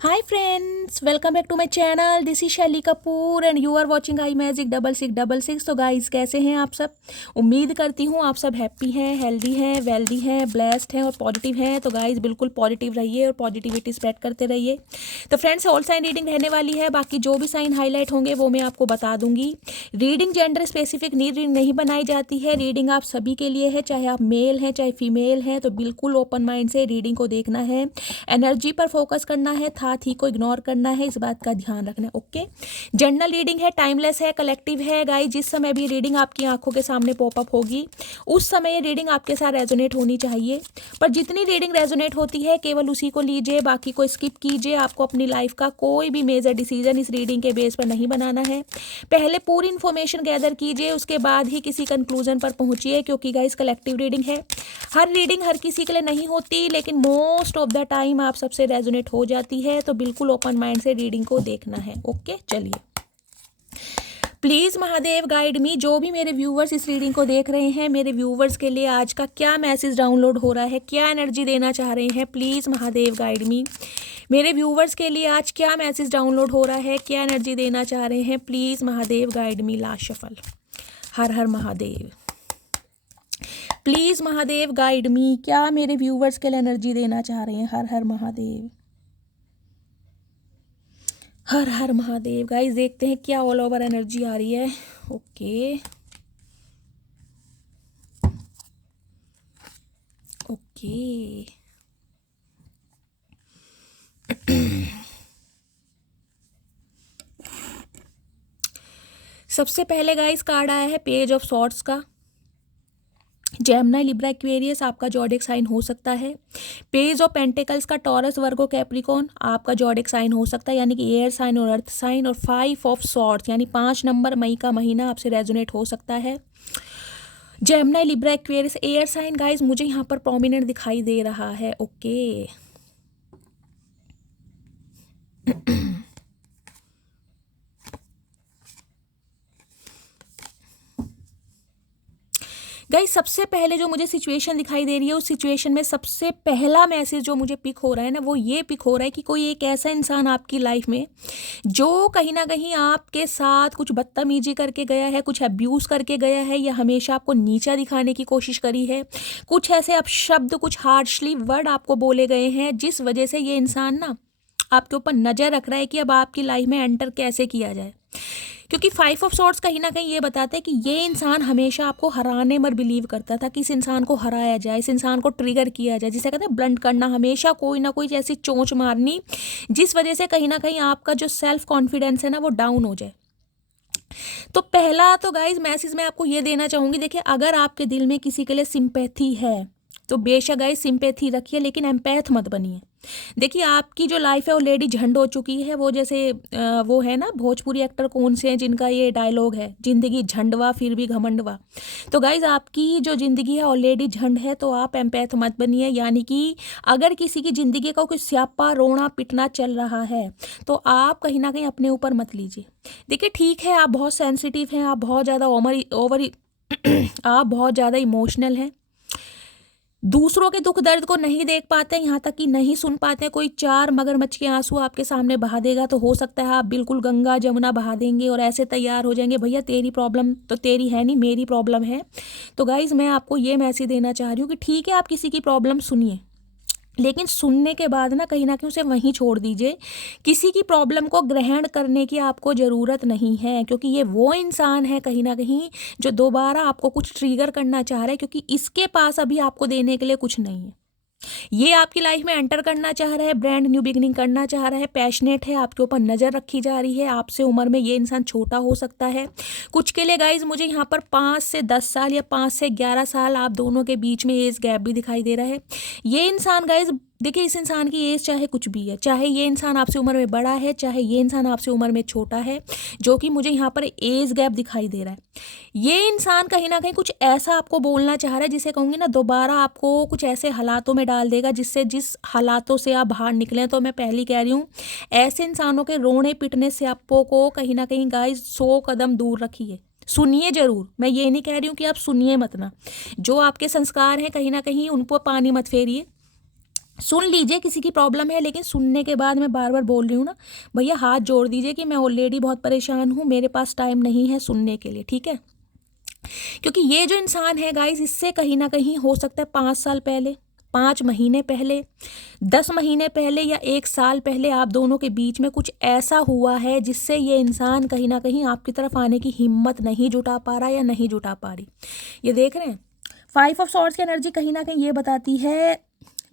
Hi friends, welcome back to my channel. This is Shaily Kapoor and you are watching I magic 6666। तो guys कैसे हैं आप सब। उम्मीद करती हूँ आप सब हैप्पी हैं, हेल्दी हैं, वेल्दी हैं, ब्लेस्ड हैं और पॉजिटिव हैं। तो गाइस बिल्कुल पॉजिटिव रहिए और पॉजिटिविटी स्प्रेड करते रहिए। तो फ्रेंड्स ऑल साइन रीडिंग रहने वाली है, बाकी जो भी साइन हाईलाइट होंगे वो मैं आपको बता दूंगी। रीडिंग जेंडर स्पेसिफिक रीडिंग नहीं बनाई जाती है, रीडिंग आप सभी के लिए है, चाहे आप मेल हैं चाहे फीमेल हैं। तो बिल्कुल ओपन माइंड से रीडिंग को देखना है, एनर्जी पर फोकस करना है, था थी को इग्नोर करना है, इस बात का ध्यान रखना है। ओके, जनरल रीडिंग है, टाइमलेस है, कलेक्टिव है। गाइस जिस समय भी रीडिंग आपकी आंखों के सामने पॉपअप होगी उस समय ये रीडिंग आपके साथ रेजोनेट होनी चाहिए। पर जितनी रीडिंग रेजोनेट होती है केवल उसी को लीजिए, बाकी को स्किप कीजिए। आपको अपनी लाइफ का कोई भी मेजर डिसीजन इस रीडिंग के बेस पर नहीं बनाना है। पहले पूरी इन्फॉर्मेशन गैदर कीजिए, उसके बाद ही किसी कंक्लूजन पर पहुंचिए, क्योंकि गाइस कलेक्टिव रीडिंग है। हर रीडिंग हर किसी के लिए नहीं होती, लेकिन मोस्ट ऑफ द टाइम आप सबसे रेजोनेट हो जाती है। तो बिल्कुल ओपन माइंड से रीडिंग को देखना है। ओके चलिए, प्लीज़ महादेव गाइड मी। जो भी मेरे व्यूवर्स इस रीडिंग को देख रहे हैं, मेरे व्यूवर्स के लिए आज का क्या मैसेज डाउनलोड हो रहा है, क्या एनर्जी देना चाह रहे हैं, प्लीज़ महादेव गाइड मी। मेरे व्यूवर्स के लिए आज क्या मैसेज डाउनलोड हो रहा है, क्या एनर्जी देना चाह रहे हैं, please Mahadev guide me. Last shuffle. Her her Mahadev. Please Mahadev guide मी, क्या मेरे व्यूवर्स के लिए एनर्जी देना चाह रहे हैं। हर हर महादेव, हर हर महादेव। गाइस देखते हैं क्या ऑल ओवर एनर्जी आ रही है। ओके ओके सबसे पहले गाइस कार्ड आया है पेज ऑफ सॉर्ड्स का। जेमिनी, लिब्रा, एक्वेरियस आपका जॉडिक साइन हो सकता है। पेज ऑफ पेंटिकल्स का टॉरस, वर्गो, कैप्रिकॉन आपका जॉडिक साइन हो सकता है, यानी कि एयर साइन और अर्थ साइन। और 5 ऑफ सॉर्ड्स यानी 5 नंबर मई का महीना आपसे रेजोनेट हो सकता है। Gemini, Libra, Aquarius, air sign guys मुझे यहाँ पर प्रोमिनेंट दिखाई दे रहा है। ओके गाइस सबसे पहले जो मुझे सिचुएशन दिखाई दे रही है, उस सिचुएशन में सबसे पहला मैसेज जो मुझे पिक हो रहा है ना, वो ये पिक हो रहा है कि कोई एक ऐसा इंसान आपकी लाइफ में जो कहीं ना कहीं आपके साथ कुछ बदतमीजी करके गया है, कुछ अब्यूज़ करके गया है, या हमेशा आपको नीचा दिखाने की कोशिश करी है। कुछ ऐसे अपशब्द, कुछ हार्शली वर्ड आपको बोले गए हैं, जिस वजह से ये इंसान ना आपके ऊपर नज़र रख रहा है कि अब आपकी लाइफ में एंटर कैसे किया जाए। क्योंकि 5 ऑफ सॉर्ड्स कहीं ना कहीं ये बताता है कि ये इंसान हमेशा आपको हराने में बिलीव करता था, कि इस इंसान को हराया जाए, इस इंसान को ट्रिगर किया जाए, जिसे कहते हैं ब्लंट करना, हमेशा कोई ना कोई ऐसी चोंच मारनी जिस वजह से कहीं ना कहीं आपका जो सेल्फ कॉन्फिडेंस है ना वो डाउन हो जाए। तो पहला तो गाइज मैसेज मैं आपको ये देना चाहूँगी, देखिए अगर आपके दिल में किसी के लिए सिंपैथी है तो बेशक गाइज सिंपैथी रखिए, लेकिन एम्पैथ मत बनिए। देखिए आपकी जो लाइफ है ऑलरेडी झंड हो चुकी है। वो जैसे वो है ना, भोजपुरी एक्टर कौन से हैं जिनका ये डायलॉग है, जिंदगी झंडवा फिर भी घमंडवा। तो गाइज आपकी जो ज़िंदगी है ऑलरेडी झंड है, तो आप एम्पैथ मत बनिए। यानी कि अगर किसी की ज़िंदगी का कोई स्यापा रोना पिटना चल रहा है तो आप कहीं ना कहीं अपने ऊपर मत लीजिए। देखिए ठीक है, आप बहुत सेंसिटिव हैं, आप बहुत ज़्यादा ओवर आप बहुत ज़्यादा इमोशनल हैं, दूसरों के दुख दर्द को नहीं देख पाते, यहाँ तक कि नहीं सुन पाते। कोई 4 मगरमच्छ के आंसू आपके सामने बहा देगा तो हो सकता है आप बिल्कुल गंगा जमुना बहा देंगे और ऐसे तैयार हो जाएंगे, भैया तेरी प्रॉब्लम तो तेरी है नहीं, मेरी प्रॉब्लम है। तो गाइज मैं आपको ये मैसेज देना चाह रही हूँ कि ठीक है आप किसी की प्रॉब्लम सुनिए, लेकिन सुनने के बाद ना कहीं उसे वहीं छोड़ दीजिए। किसी की प्रॉब्लम को ग्रहण करने की आपको ज़रूरत नहीं है, क्योंकि ये वो इंसान है कहीं ना कहीं जो दोबारा आपको कुछ ट्रिगर करना चाह रहा है, क्योंकि इसके पास अभी आपको देने के लिए कुछ नहीं है। ये आपकी लाइफ में एंटर करना चाह रहा है, ब्रांड न्यू बिगनिंग करना चाह रहा है, पैशनेट है, आपके ऊपर नज़र रखी जा रही है। आपसे उम्र में ये इंसान छोटा हो सकता है। कुछ के लिए गाइज मुझे यहाँ पर 5 से 10 साल या 5 से 11 साल आप दोनों के बीच में एज गैप भी दिखाई दे रहा है। ये इंसान गाइज देखिए, इस इंसान की एज चाहे कुछ भी है, चाहे ये इंसान आपसे उम्र में बड़ा है, चाहे ये इंसान आपसे उम्र में छोटा है, जो कि मुझे यहाँ पर एज गैप दिखाई दे रहा है। ये इंसान कहीं ना कहीं कुछ ऐसा आपको बोलना चाह रहा है, जिसे कहूँगी ना दोबारा आपको कुछ ऐसे हालातों में डाल देगा जिससे जिस हालातों से आप बाहर निकलें। तो मैं पहली कह रही हूँ, ऐसे इंसानों के रोने पिटने से आपको को कहीं ना कहीं गाइस 100 कदम दूर रखिए। सुनिए जरूर, मैं ये नहीं कह रही हूँ कि आप सुनिए मत ना। जो आपके संस्कार हैं कहीं ना कहीं उन पर पानी मत फेरिए। सुन लीजिए, किसी की प्रॉब्लम है, लेकिन सुनने के बाद मैं बार बार बोल रही हूँ ना, भैया हाथ जोड़ दीजिए कि मैं ऑलरेडी बहुत परेशान हूँ, मेरे पास टाइम नहीं है सुनने के लिए, ठीक है। क्योंकि ये जो इंसान है गाइज, इससे कहीं ना कहीं हो सकता है 5 साल पहले, 5 महीने पहले, 10 महीने पहले या 1 साल पहले आप दोनों के बीच में कुछ ऐसा हुआ है जिससे ये इंसान कहीं ना कहीं आपकी तरफ आने की हिम्मत नहीं जुटा पा रहा या नहीं जुटा पा रही। ये देख रहे हैं 5 ऑफ सॉर्ड्स की एनर्जी कहीं ना कहीं ये बताती है,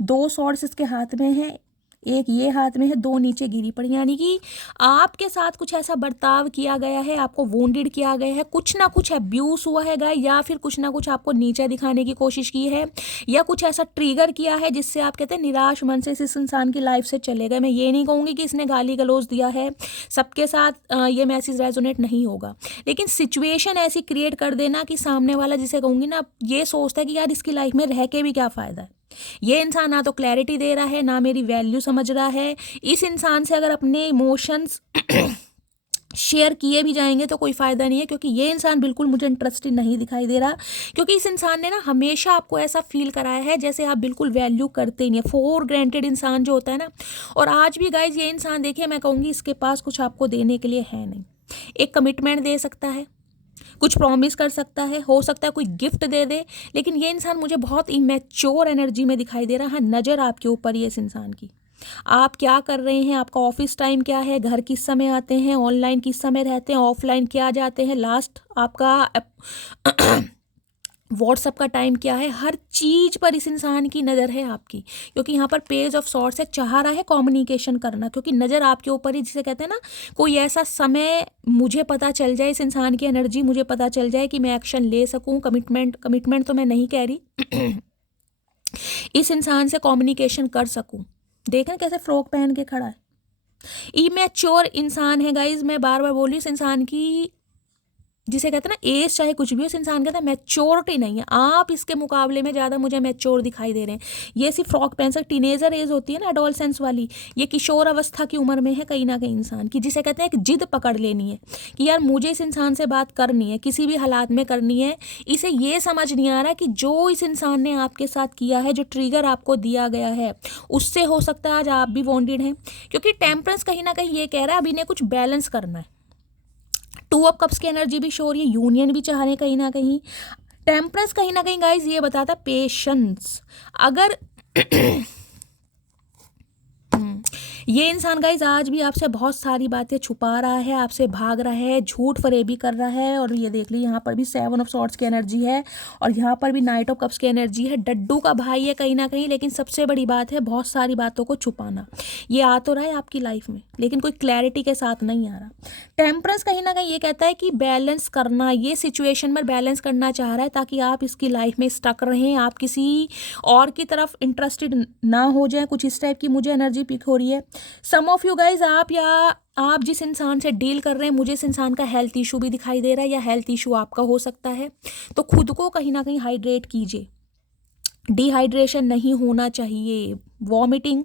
2 सॉर्ड्स इसके हाथ में है, एक ये हाथ में है, 2 नीचे गिरी पड़ी, यानी कि आपके साथ कुछ ऐसा बर्ताव किया गया है, आपको वोंडेड किया गया है, कुछ ना कुछ अब्यूज हुआ है गाय, या फिर कुछ ना कुछ आपको नीचे दिखाने की कोशिश की है, या कुछ ऐसा ट्रिगर किया है जिससे आप कहते हैं निराश मन से इस इंसान की लाइफ से चले गए। मैं ये नहीं कहूँगी कि इसने गाली गलौज दिया है, सबके साथ ये मैसेज रेजोनेट नहीं होगा, लेकिन सिचुएशन ऐसी क्रिएट कर देना कि सामने वाला, जिसे कहूँगी ना, ये सोचता है कि यार इसकी लाइफ में रह के भी क्या फ़ायदा है। ये इंसान ना तो क्लैरिटी दे रहा है, ना मेरी वैल्यू समझ रहा है। इस इंसान से अगर अपने इमोशंस शेयर किए भी जाएंगे तो कोई फ़ायदा नहीं है, क्योंकि ये इंसान बिल्कुल मुझे इंटरेस्टेड नहीं दिखाई दे रहा, क्योंकि इस इंसान ने ना हमेशा आपको ऐसा फील कराया है जैसे आप बिल्कुल वैल्यू करते ही नहीं है, फॉर ग्रांटेड इंसान जो होता है ना। और आज भी गाइज ये इंसान देखिए, मैं कहूँगी इसके पास कुछ आपको देने के लिए है नहीं। एक कमिटमेंट दे सकता है, कुछ प्रॉमिस कर सकता है, हो सकता है कोई गिफ्ट दे दे, लेकिन ये इंसान मुझे बहुत इमेच्योर एनर्जी में दिखाई दे रहा है। नज़र आपके ऊपर ही है इस इंसान की, आप क्या कर रहे हैं, आपका ऑफिस टाइम क्या है, घर किस समय आते हैं, ऑनलाइन किस समय रहते हैं, ऑफलाइन क्या जाते हैं, लास्ट आपका व्हाट्सअप का टाइम क्या है, हर चीज़ पर इस इंसान की नज़र है आपकी, क्योंकि यहाँ पर पेज ऑफ सॉर्ड्स है, चाह रहा है कम्युनिकेशन करना, क्योंकि नज़र आपके ऊपर ही, जिसे कहते हैं ना, कोई ऐसा समय मुझे पता चल जाए, इस इंसान की एनर्जी मुझे पता चल जाए कि मैं एक्शन ले सकूँ, कमिटमेंट तो मैं नहीं कह रही इस इंसान से कम्युनिकेशन कर सकूँ। देखें कैसे फ्रॉक पहन के खड़ा है, इमेच्योर इंसान है गाइज। मैं बार बार बोल रही हूँ, इस इंसान की, जिसे कहते हैं ना, एज चाहे कुछ भी हो, इस इंसान कहता है मैच्योरिटी नहीं है, आप इसके मुकाबले में ज़्यादा मुझे मैच्योर दिखाई दे रहे हैं। ये सिर्फ फ्रॉक पहन सकते, टीनेजर एज होती है ना, एडोलसेंस वाली, ये किशोर अवस्था की उम्र में है कहीं ना कहीं इंसान की, जिसे कहते हैं एक जिद पकड़ लेनी है कि यार मुझे इस इंसान से बात करनी है, किसी भी हालात में करनी है। इसे ये समझ नहीं आ रहा कि जो इस इंसान ने आपके साथ किया है, जो ट्रिगर आपको दिया गया है, उससे हो सकता है आज आप भी वॉन्टेड हैं, क्योंकि टेम्परेंस कहीं ना कहीं ये कह रहा है अब इन्हें कुछ बैलेंस करना है। 2 ऑफ कप्स की एनर्जी भी शो हो रही है, यूनियन भी चाह रहे हैं कहीं ना कहीं। टेम्परेंस कहीं ना कहीं गाइज ये बताता पेशेंस। अगर ये इंसान गाइज आज भी आपसे बहुत सारी बातें छुपा रहा है, आपसे भाग रहा है, झूठ फरेबी कर रहा है। और ये देख ली, यहाँ पर भी 7 ऑफ सॉर्ड्स की एनर्जी है, और यहाँ पर भी 9 ऑफ कप्स की एनर्जी है। डड्डू का भाई है कहीं ना कहीं, लेकिन सबसे बड़ी बात है बहुत सारी बातों को छुपाना। ये आ तो रहा है आपकी लाइफ में, लेकिन कोई क्लैरिटी के साथ नहीं आ रहा। टेम्परेंस कहीं ना कहीं ये कहता है कि बैलेंस करना, ये सिचुएशन में बैलेंस करना चाह रहा है, ताकि आप इसकी लाइफ में स्टक रहें, आप किसी और की तरफ इंटरेस्टेड ना हो जाए। कुछ इस टाइप की मुझे एनर्जी पिक हो रही है। सम ऑफ यू गाइज, आप जिस इंसान से डील कर रहे हैं, मुझे इस इंसान का हेल्थ इशू भी दिखाई दे रहा है, या हेल्थ इशू आपका हो सकता है। तो खुद को कहीं ना कहीं हाइड्रेट कीजिए, डिहाइड्रेशन नहीं होना चाहिए। वॉमिटिंग,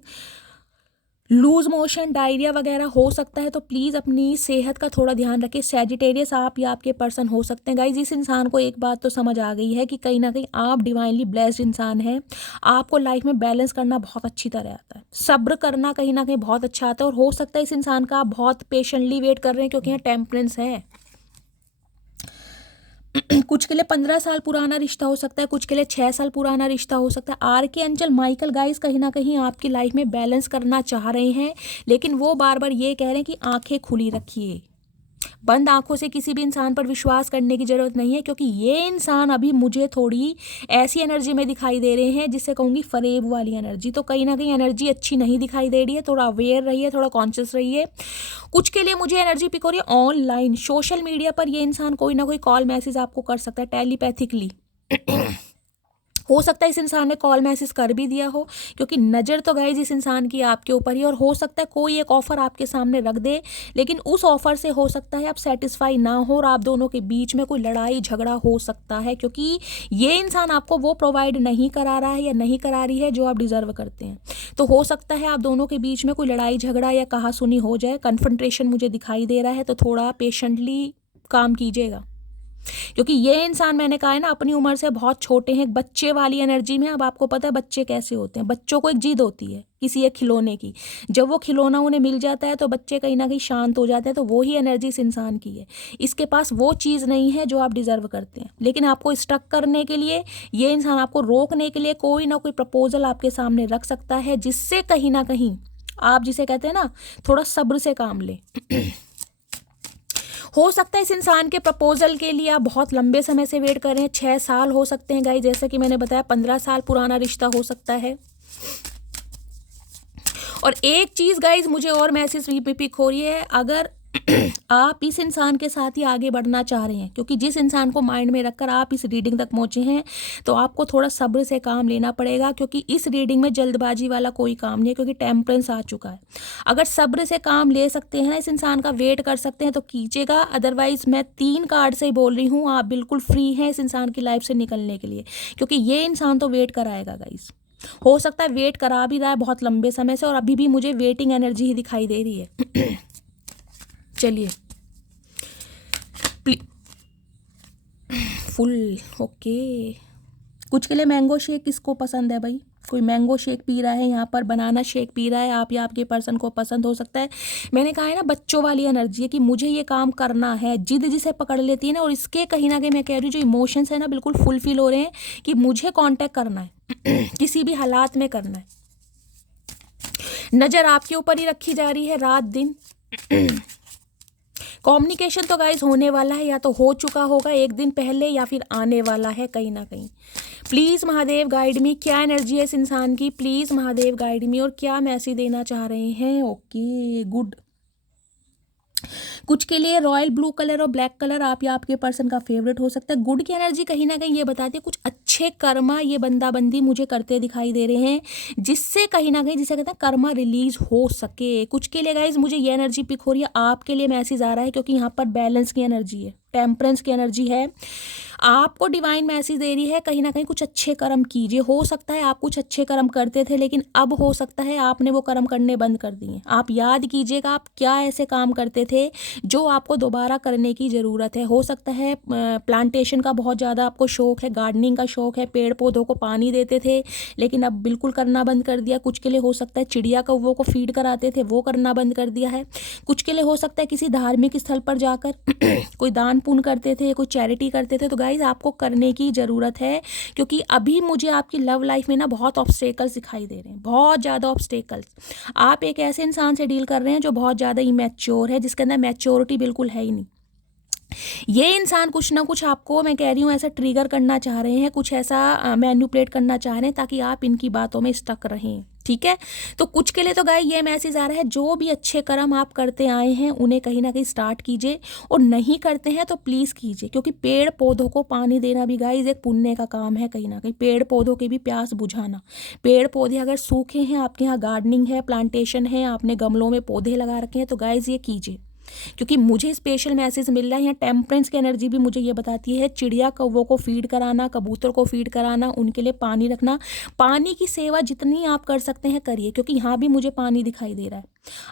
लूज मोशन, डायरिया वगैरह हो सकता है, तो प्लीज़ अपनी सेहत का थोड़ा ध्यान रखिए। सैजिटेरियस आप या आपके पर्सन हो सकते हैं गाइज। इस इंसान को एक बात तो समझ आ गई है कि कहीं ना कहीं आप डिवाइनली ब्लेस्ड इंसान हैं, आपको लाइफ में बैलेंस करना बहुत अच्छी तरह आता है, सब्र करना कहीं ना कहीं बहुत अच्छा आता है। और हो सकता है इस इंसान का आप बहुत पेशेंटली वेट कर रहे हैं, क्योंकि यहाँ टेम्परेंस है। कुछ के लिए 15 साल पुराना रिश्ता हो सकता है, कुछ के लिए 6 साल पुराना रिश्ता हो सकता है। आर्कएंजल माइकल गाइस कहीं ना कहीं आपकी लाइफ में बैलेंस करना चाह रहे हैं, लेकिन वो बार बार ये कह रहे हैं कि आंखें खुली रखिए, बंद आंखों से किसी भी इंसान पर विश्वास करने की ज़रूरत नहीं है, क्योंकि ये इंसान अभी मुझे थोड़ी ऐसी एनर्जी में दिखाई दे रहे हैं जिससे कहूँगी फरेब वाली एनर्जी। तो कहीं ना कहीं एनर्जी अच्छी नहीं दिखाई दे रही है, थोड़ा अवेयर रहिए, थोड़ा कॉन्शियस रहिए। कुछ के लिए मुझे एनर्जी पिक हो रही है ऑनलाइन, सोशल मीडिया पर ये इंसान कोई ना कोई कॉल मैसेज आपको कर सकता है टेलीपैथिकली। हो सकता है इस इंसान ने कॉल मैसेज कर भी दिया हो, क्योंकि नज़र तो गाइज इस इंसान की आपके ऊपर ही। और हो सकता है कोई एक ऑफ़र आपके सामने रख दे, लेकिन उस ऑफ़र से हो सकता है आप सेटिस्फाई ना हो, और आप दोनों के बीच में कोई लड़ाई झगड़ा हो सकता है, क्योंकि ये इंसान आपको वो प्रोवाइड नहीं करा रहा है या नहीं करा रही है जो आप डिज़र्व करते हैं। तो हो सकता है आप दोनों के बीच में कोई लड़ाई झगड़ा या कहासुनी हो जाए, कन्फ्रंटेशन मुझे दिखाई दे रहा है। तो थोड़ा पेशेंटली काम कीजिएगा। क्योंकि ये इंसान मैंने कहा है ना अपनी उम्र से बहुत छोटे हैं, बच्चे वाली एनर्जी में। अब आपको पता है बच्चे कैसे होते हैं, बच्चों को एक जिद होती है किसी एक खिलौने की, जब वो खिलौना उन्हें मिल जाता है तो बच्चे कहीं ना कहीं शांत हो जाते हैं। तो वो ही एनर्जी इस इंसान की है। इसके पास वो चीज़ नहीं है जो आप डिजर्व करते हैं, लेकिन आपको स्टक करने के लिए, ये इंसान आपको रोकने के लिए कोई ना कोई प्रपोजल आपके सामने रख सकता है, जिससे कहीं ना कहीं आप, जिसे कहते हैं ना, थोड़ा सब्र से काम लें। हो सकता है इस इंसान के प्रपोजल के लिए आप बहुत लंबे समय से वेट कर रहे हैं, 6 साल हो सकते हैं गाइस, जैसे कि मैंने बताया 15 साल पुराना रिश्ता हो सकता है। और एक चीज़ गाइस मुझे और मैसेज पिक हो रही है, अगर आप इस इंसान के साथ ही आगे बढ़ना चाह रहे हैं, क्योंकि जिस इंसान को माइंड में रखकर आप इस रीडिंग तक पहुंचे हैं, तो आपको थोड़ा सब्र से काम लेना पड़ेगा, क्योंकि इस रीडिंग में जल्दबाजी वाला कोई काम नहीं है, क्योंकि टेम्परेंस आ चुका है। अगर सब्र से काम ले सकते हैं ना, इस इंसान का वेट कर सकते हैं तो कीजिएगा। अदरवाइज मैं 3 कार्ड से ही बोल रही हूँ, आप बिल्कुल फ्री हैं इस इंसान की लाइफ से निकलने के लिए, क्योंकि ये इंसान तो वेट कराएगा गाइज। हो सकता है वेट करा भी रहा है बहुत लंबे समय से, और अभी भी मुझे वेटिंग एनर्जी ही दिखाई दे रही है। चलिए फुल ओके। कुछ के लिए मैंगो शेक किसको पसंद है भाई? कोई मैंगो शेक पी रहा है यहाँ पर, बनाना शेक पी रहा है, आप या आपके पर्सन को पसंद हो सकता है। मैंने कहा है ना बच्चों वाली एनर्जी है कि मुझे ये काम करना है, जिद जिसे पकड़ लेती है ना, और इसके कहीं ना कहीं मैं कह रही हूँ जो इमोशंस है ना बिल्कुल फुलफिल हो रहे हैं कि मुझे कांटेक्ट करना है किसी भी हालात में करना है। नज़र आपके ऊपर ही रखी जा रही है रात दिन। कम्युनिकेशन तो गाइज होने वाला है, या तो हो चुका होगा एक दिन पहले, या फिर आने वाला है कहीं ना कहीं। प्लीज़ महादेव गाइड मी, क्या एनर्जी है इस इंसान की, प्लीज़ महादेव गाइड मी, और क्या मैसेज देना चाह रहे हैं। Okay good. कुछ के लिए रॉयल ब्लू कलर और ब्लैक कलर आप या आपके पर्सन का फेवरेट हो सकता है। गुड की एनर्जी कहीं ना कहीं ये बताती है कुछ अच्छे कर्मा ये बंदा बंदी मुझे करते दिखाई दे रहे हैं, जिससे कहीं ना कहीं, जिसे कहते हैं कर्मा रिलीज हो सके। कुछ के लिए गाइज मुझे ये एनर्जी पिक हो रही है, आपके लिए मैसेज आ रहा है, क्योंकि यहाँ पर बैलेंस की एनर्जी है, टेम्परेंस की एनर्जी है। आपको डिवाइन मैसेज दे रही है कहीं ना कहीं कुछ अच्छे कर्म कीजिए। हो सकता है आप कुछ अच्छे कर्म करते थे, लेकिन अब हो सकता है आपने वो कर्म करने बंद कर दिए। आप याद कीजिएगा आप क्या ऐसे काम करते थे जो आपको दोबारा करने की ज़रूरत है। हो सकता है प्लांटेशन का बहुत ज़्यादा आपको शौक है, गार्डनिंग का शौक है, पेड़ पौधों को पानी देते थे लेकिन अब बिल्कुल करना बंद कर दिया। कुछ के लिए हो सकता है चिड़िया कौवों को फीड कराते थे, वो करना बंद कर दिया है। कुछ के लिए हो सकता है किसी धार्मिक स्थल पर जाकर कोई दान पुण्य करते थे, कोई चैरिटी करते थे। तो गाइज आपको करने की ज़रूरत है, क्योंकि अभी मुझे आपकी लव लाइफ में ना बहुत ऑब्स्टेकल्स दिखाई दे रहे हैं, बहुत ज़्यादा ऑब्स्टेकल्स। आप एक ऐसे इंसान से डील कर रहे हैं जो बहुत ज़्यादा इमैच्योर है, जिसके अंदर मैच्योरिटी बिल्कुल है ही नहीं। ये इंसान कुछ ना कुछ आपको, मैं कह रही हूँ, ऐसा ट्रिगर करना चाह रहे हैं, कुछ ऐसा मैनिपुलेट करना चाह रहे हैं ताकि आप इनकी बातों में स्टक रहें। ठीक है, तो कुछ के लिए तो गाइस ये मैसेज आ रहा है जो भी अच्छे कर्म आप करते आए हैं उन्हें कहीं ना कहीं स्टार्ट कीजिए, और नहीं करते हैं तो प्लीज़ कीजिए, क्योंकि पेड़ पौधों को पानी देना भी गाइस एक पुण्य का काम है। कहीं ना कहीं पेड़ पौधों की भी प्यास बुझाना। पेड़ पौधे अगर सूखे हैं, आपके यहाँ गार्डनिंग है, प्लांटेशन है, आपने गमलों में पौधे लगा रखे हैं, तो गाइस ये कीजिए, क्योंकि मुझे स्पेशल मैसेज मिल रहा है। यहाँ टेम्परेंस की एनर्जी भी मुझे ये बताती है चिड़िया कौवों को फीड कराना, कबूतर को फीड कराना, उनके लिए पानी रखना। पानी की सेवा जितनी आप कर सकते हैं करिए, क्योंकि यहाँ भी मुझे पानी दिखाई दे रहा है।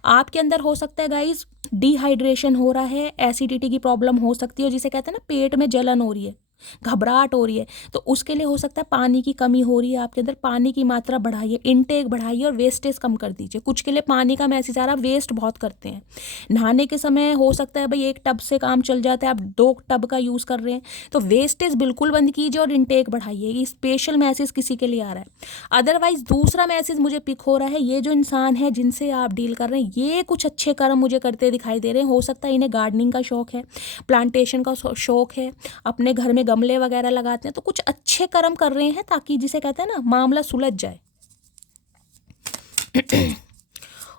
आपके अंदर हो सकता है गाइज डिहाइड्रेशन हो रहा है, एसिडिटी की प्रॉब्लम हो सकती है, और जिसे कहते हैं ना पेट में जलन हो रही है, घबराहट हो रही है, तो उसके लिए हो सकता है पानी की कमी हो रही है आपके अंदर। पानी की मात्रा बढ़ाइए, इनटेक बढ़ाइए, और वेस्टेज कम कर दीजिए। कुछ के लिए पानी का मैसेज आ रहा है, वेस्ट बहुत करते हैं। नहाने के समय हो सकता है भाई एक टब से काम चल जाता है, आप 2 टब का यूज़ कर रहे हैं, तो वेस्टेज बिल्कुल बंद कीजिए और इनटेक बढ़ाइए। ये स्पेशल मैसेज किसी के लिए आ रहा है। अदरवाइज दूसरा मैसेज मुझे पिक हो रहा है, ये जो इंसान है जिनसे आप डील कर रहे हैं, ये कुछ अच्छे कर्म मुझे करते दिखाई दे रहे हैं। हो सकता है इन्हें गार्डनिंग का शौक है, प्लांटेशन का शौक है, अपने घर में गमले वगैरह लगाते हैं, तो कुछ अच्छे कर्म कर रहे हैं ताकि, जिसे कहते हैं ना, मामला सुलझ जाए।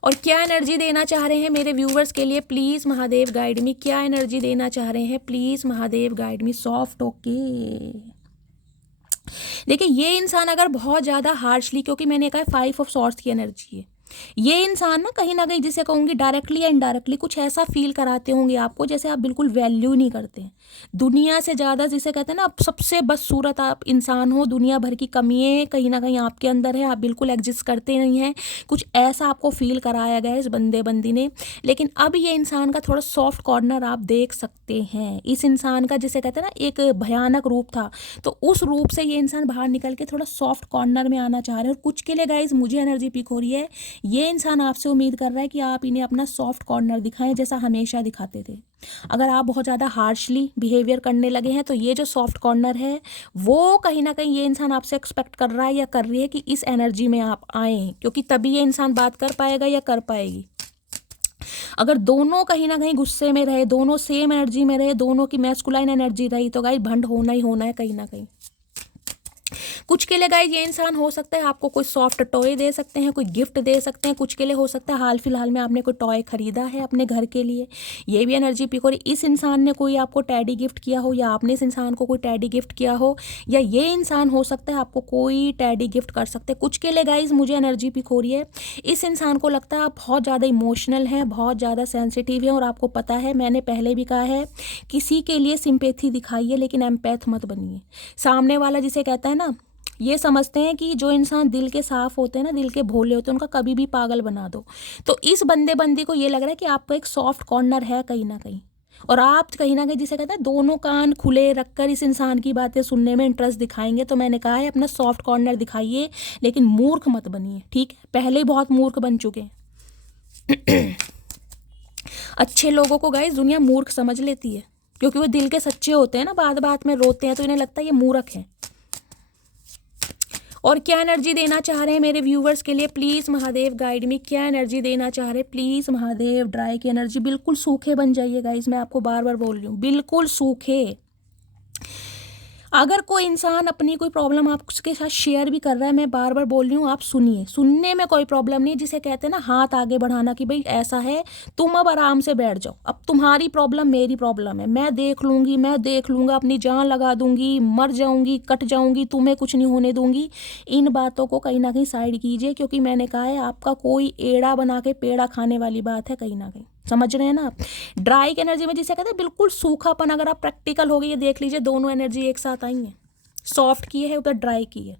और क्या एनर्जी देना चाह रहे हैं मेरे व्यूवर्स के लिए, प्लीज़ महादेव गाइड मी, क्या एनर्जी देना चाह रहे हैं, please Mahadev guide me. Soft okay. देखिए ये इंसान अगर बहुत ज़्यादा हार्शली, क्योंकि मैंने कहा 5 ऑफ सॉर्ड्स की एनर्जी है, ये इंसान ना कहीं जिसे कहूँगी डायरेक्टली या इनडायरेक्टली कुछ ऐसा फील कराते होंगे आपको जैसे आप बिल्कुल वैल्यू नहीं करते हैं। दुनिया से ज़्यादा जिसे कहते हैं ना आप सबसे बदसूरत आप इंसान हो, दुनिया भर की कमियाँ कहीं न कहीं आपके अंदर है, आप बिल्कुल एग्ज़िस्ट करते नहीं हैं। कुछ ऐसा आपको फ़ील कराया गया है इस बंदे-बंदी ने। लेकिन अब ये इंसान का थोड़ा सॉफ्ट कॉर्नर आप देख सकते हैं। इस इंसान का जिसे कहते हैं ना एक भयानक रूप था, तो उस रूप से ये इंसान बाहर निकल के थोड़ा सॉफ्ट कॉर्नर में आना चाह रहे हैं। और कुछ के लिए गाइज़ मुझे एनर्जी पिक हो रही है, ये इंसान आपसे उम्मीद कर रहा है कि आप इन्हें अपना सॉफ्ट कॉर्नर दिखाएं जैसा हमेशा दिखाते थे। अगर आप बहुत ज़्यादा हार्शली बिहेवियर करने लगे हैं तो ये जो सॉफ्ट कॉर्नर है वो कहीं ना कहीं ये इंसान आपसे एक्सपेक्ट कर रहा है या कर रही है कि इस एनर्जी में आप आएँ, क्योंकि तभी ये इंसान बात कर पाएगा या कर पाएगी। अगर दोनों कहीं ना कहीं गुस्से में रहे, दोनों सेम एनर्जी में रहे, दोनों की मैस्कुलाइन एनर्जी रही, तो गाइस भंड होना ही होना है कहीं ना कहीं। कुछ के लिए गाइज ये इंसान हो सकता है आपको कोई सॉफ्ट टॉय दे सकते हैं, कोई गिफ्ट दे सकते हैं। कुछ के लिए हो सकता है हाल फिलहाल में आपने कोई टॉय खरीदा है अपने घर के लिए, ये भी एनर्जी पिक हो रही। इस इंसान ने कोई आपको टैडी गिफ्ट किया हो या आपने इस इंसान को कोई टैडी गिफ्ट किया हो, या ये इंसान हो सकता है आपको कोई टैडी गिफ्ट कर सकते हैं। कुछ के लिए गाइज मुझे एनर्जी पिक हो रही है, इस इंसान को लगता है आप बहुत ज़्यादा इमोशनल हैं, बहुत ज़्यादा सेंसिटिव हैं, और आपको पता है मैंने पहले भी कहा है किसी के लिए सिंपैथी दिखाइए लेकिन एम्पैथ मत बनिए। सामने वाला जिसे कहता है ना, ये समझते हैं कि जो इंसान दिल के साफ होते हैं ना, दिल के भोले होते हैं, उनका कभी भी पागल बना दो। तो इस बंदी को ये लग रहा है कि आपका एक सॉफ्ट कॉर्नर है कहीं ना कहीं, और आप कहीं ना कहीं जिसे कहते हैं दोनों कान खुले रखकर इस इंसान की बातें सुनने में इंटरेस्ट दिखाएंगे। तो मैंने कहा है अपना सॉफ्ट कॉर्नर दिखाइए लेकिन मूर्ख मत बनिए, ठीक है? पहले ही बहुत मूर्ख बन चुके हैं। अच्छे लोगों को गाइस दुनिया मूर्ख समझ लेती है, क्योंकि वो दिल के सच्चे होते हैं ना, बात बात में रोते हैं, तो इन्हें लगता है ये मूर्ख है। और क्या एनर्जी देना चाह रहे हैं मेरे व्यूवर्स के लिए, प्लीज़ महादेव गाइड मी। क्या एनर्जी देना चाह रहे हैं प्लीज़ महादेव? ड्राई की एनर्जी, बिल्कुल सूखे बन जाइए गाइस, मैं आपको बार बार बोल रही हूँ, बिल्कुल सूखे। अगर कोई इंसान अपनी कोई प्रॉब्लम आपके साथ शेयर भी कर रहा है, मैं बार बार बोल रही हूँ आप सुनिए, सुनने में कोई प्रॉब्लम नहीं। जिसे कहते हैं ना हाथ आगे बढ़ाना कि भाई ऐसा है, तुम अब आराम से बैठ जाओ, अब तुम्हारी प्रॉब्लम मेरी प्रॉब्लम है, मैं देख लूँगी, मैं देख लूँगा, अपनी जान लगा दूंगी, मर जाऊँगी, कट जाऊँगी, तुम्हें कुछ नहीं होने दूंगी। इन बातों को कहीं ना कहीं साइड कीजिए, क्योंकि मैंने कहा है आपका कोई एड़ा बना के पेड़ा खाने वाली बात है कहीं ना कहीं, समझ रहे हैं ना आप? ड्राई की एनर्जी में जिसे कहते हैं बिल्कुल सूखापन, अगर आप प्रैक्टिकल हो गई, ये देख लीजिए दोनों एनर्जी एक साथ आई हैं, सॉफ्ट की है उधर ड्राई की है।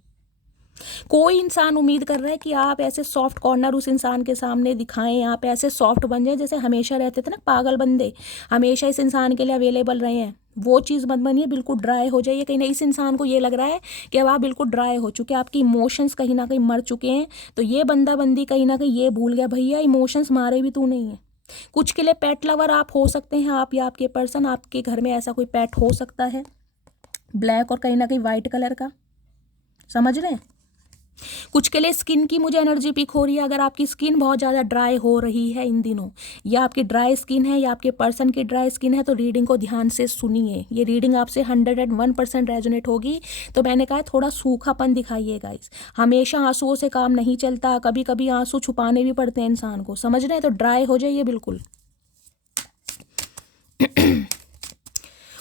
कोई इंसान उम्मीद कर रहा है कि आप ऐसे सॉफ्ट कॉर्नर उस इंसान के सामने दिखाएं, आप ऐसे सॉफ्ट बन जाए जैसे हमेशा रहते थे ना पागल बंदे, हमेशा इस इंसान के लिए अवेलेबल रहे हैं। वो चीज़ मत बनिए, बिल्कुल ड्राई हो जाइए। कहीं ना इस इंसान को ये लग रहा है कि अब आप बिल्कुल ड्राई हो चुके हैं, आपकी इमोशंस कहीं ना कहीं मर चुके हैं। तो ये बंदा बंदी कहीं ना कहीं ये भूल गया, भैया इमोशंस मारे भी तू नहीं है। कुछ के लिए पेट लवर आप हो सकते हैं, आप या आपके पर्सन, आपके घर में ऐसा कोई पेट हो सकता है, ब्लैक और कहीं ना कहीं वाइट कलर का, समझ रहे हैं? कुछ के लिए स्किन की मुझे एनर्जी पिक हो रही है। अगर आपकी स्किन बहुत ज़्यादा ड्राई हो रही है इन दिनों, या आपकी ड्राई स्किन है या आपके पर्सन की ड्राई स्किन है, तो रीडिंग को ध्यान से सुनिए। ये रीडिंग आपसे 101% रेजोनेट होगी। तो मैंने कहा थोड़ा सूखापन दिखाइए गाइस, हमेशा आंसुओं से काम नहीं चलता, कभी कभी आंसू छुपाने भी पड़ते हैं इंसान को, समझ रहे हैं? तो ड्राई हो जाइए बिल्कुल।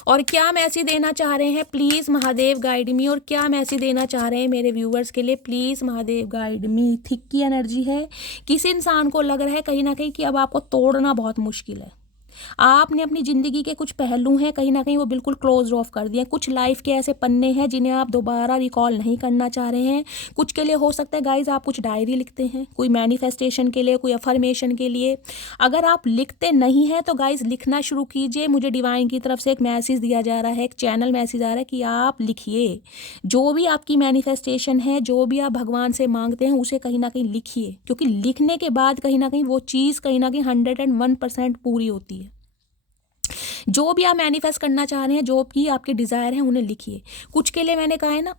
और क्या मैसेज देना चाह रहे हैं प्लीज़ महादेव गाइड मी, और क्या मैसेज देना चाह रहे हैं मेरे व्यूवर्स के लिए, please Mahadev guide me. Thick की एनर्जी है, किसी इंसान को लग रहा है कहीं ना कहीं कि अब आपको तोड़ना बहुत मुश्किल है। आपने अपनी ज़िंदगी के कुछ पहलू हैं कहीं ना कहीं वो बिल्कुल क्लोज ऑफ कर दिए। कुछ लाइफ के ऐसे पन्ने हैं जिन्हें आप दोबारा रिकॉल नहीं करना चाह रहे हैं। कुछ के लिए हो सकता है गाइज आप कुछ डायरी लिखते हैं, कोई मैनिफेस्टेशन के लिए, कोई अफर्मेशन के लिए। अगर आप लिखते नहीं हैं तो गाइज लिखना शुरू कीजिए। मुझे डिवाइन की तरफ से एक मैसेज दिया जा रहा है, एक चैनल मैसेज आ रहा है कि आप लिखिए। जो भी आपकी मैनिफेस्टेशन है, जो भी आप भगवान से मांगते हैं, उसे कहीं ना कहीं लिखिए, क्योंकि लिखने के बाद कहीं ना कहीं वो चीज़ कहीं ना कहीं 101% पूरी होती है। जो भी आप मैनिफेस्ट करना चाह रहे हैं, जो भी आपके डिज़ायर हैं, उन्हें लिखिए। कुछ के लिए मैंने कहा है ना,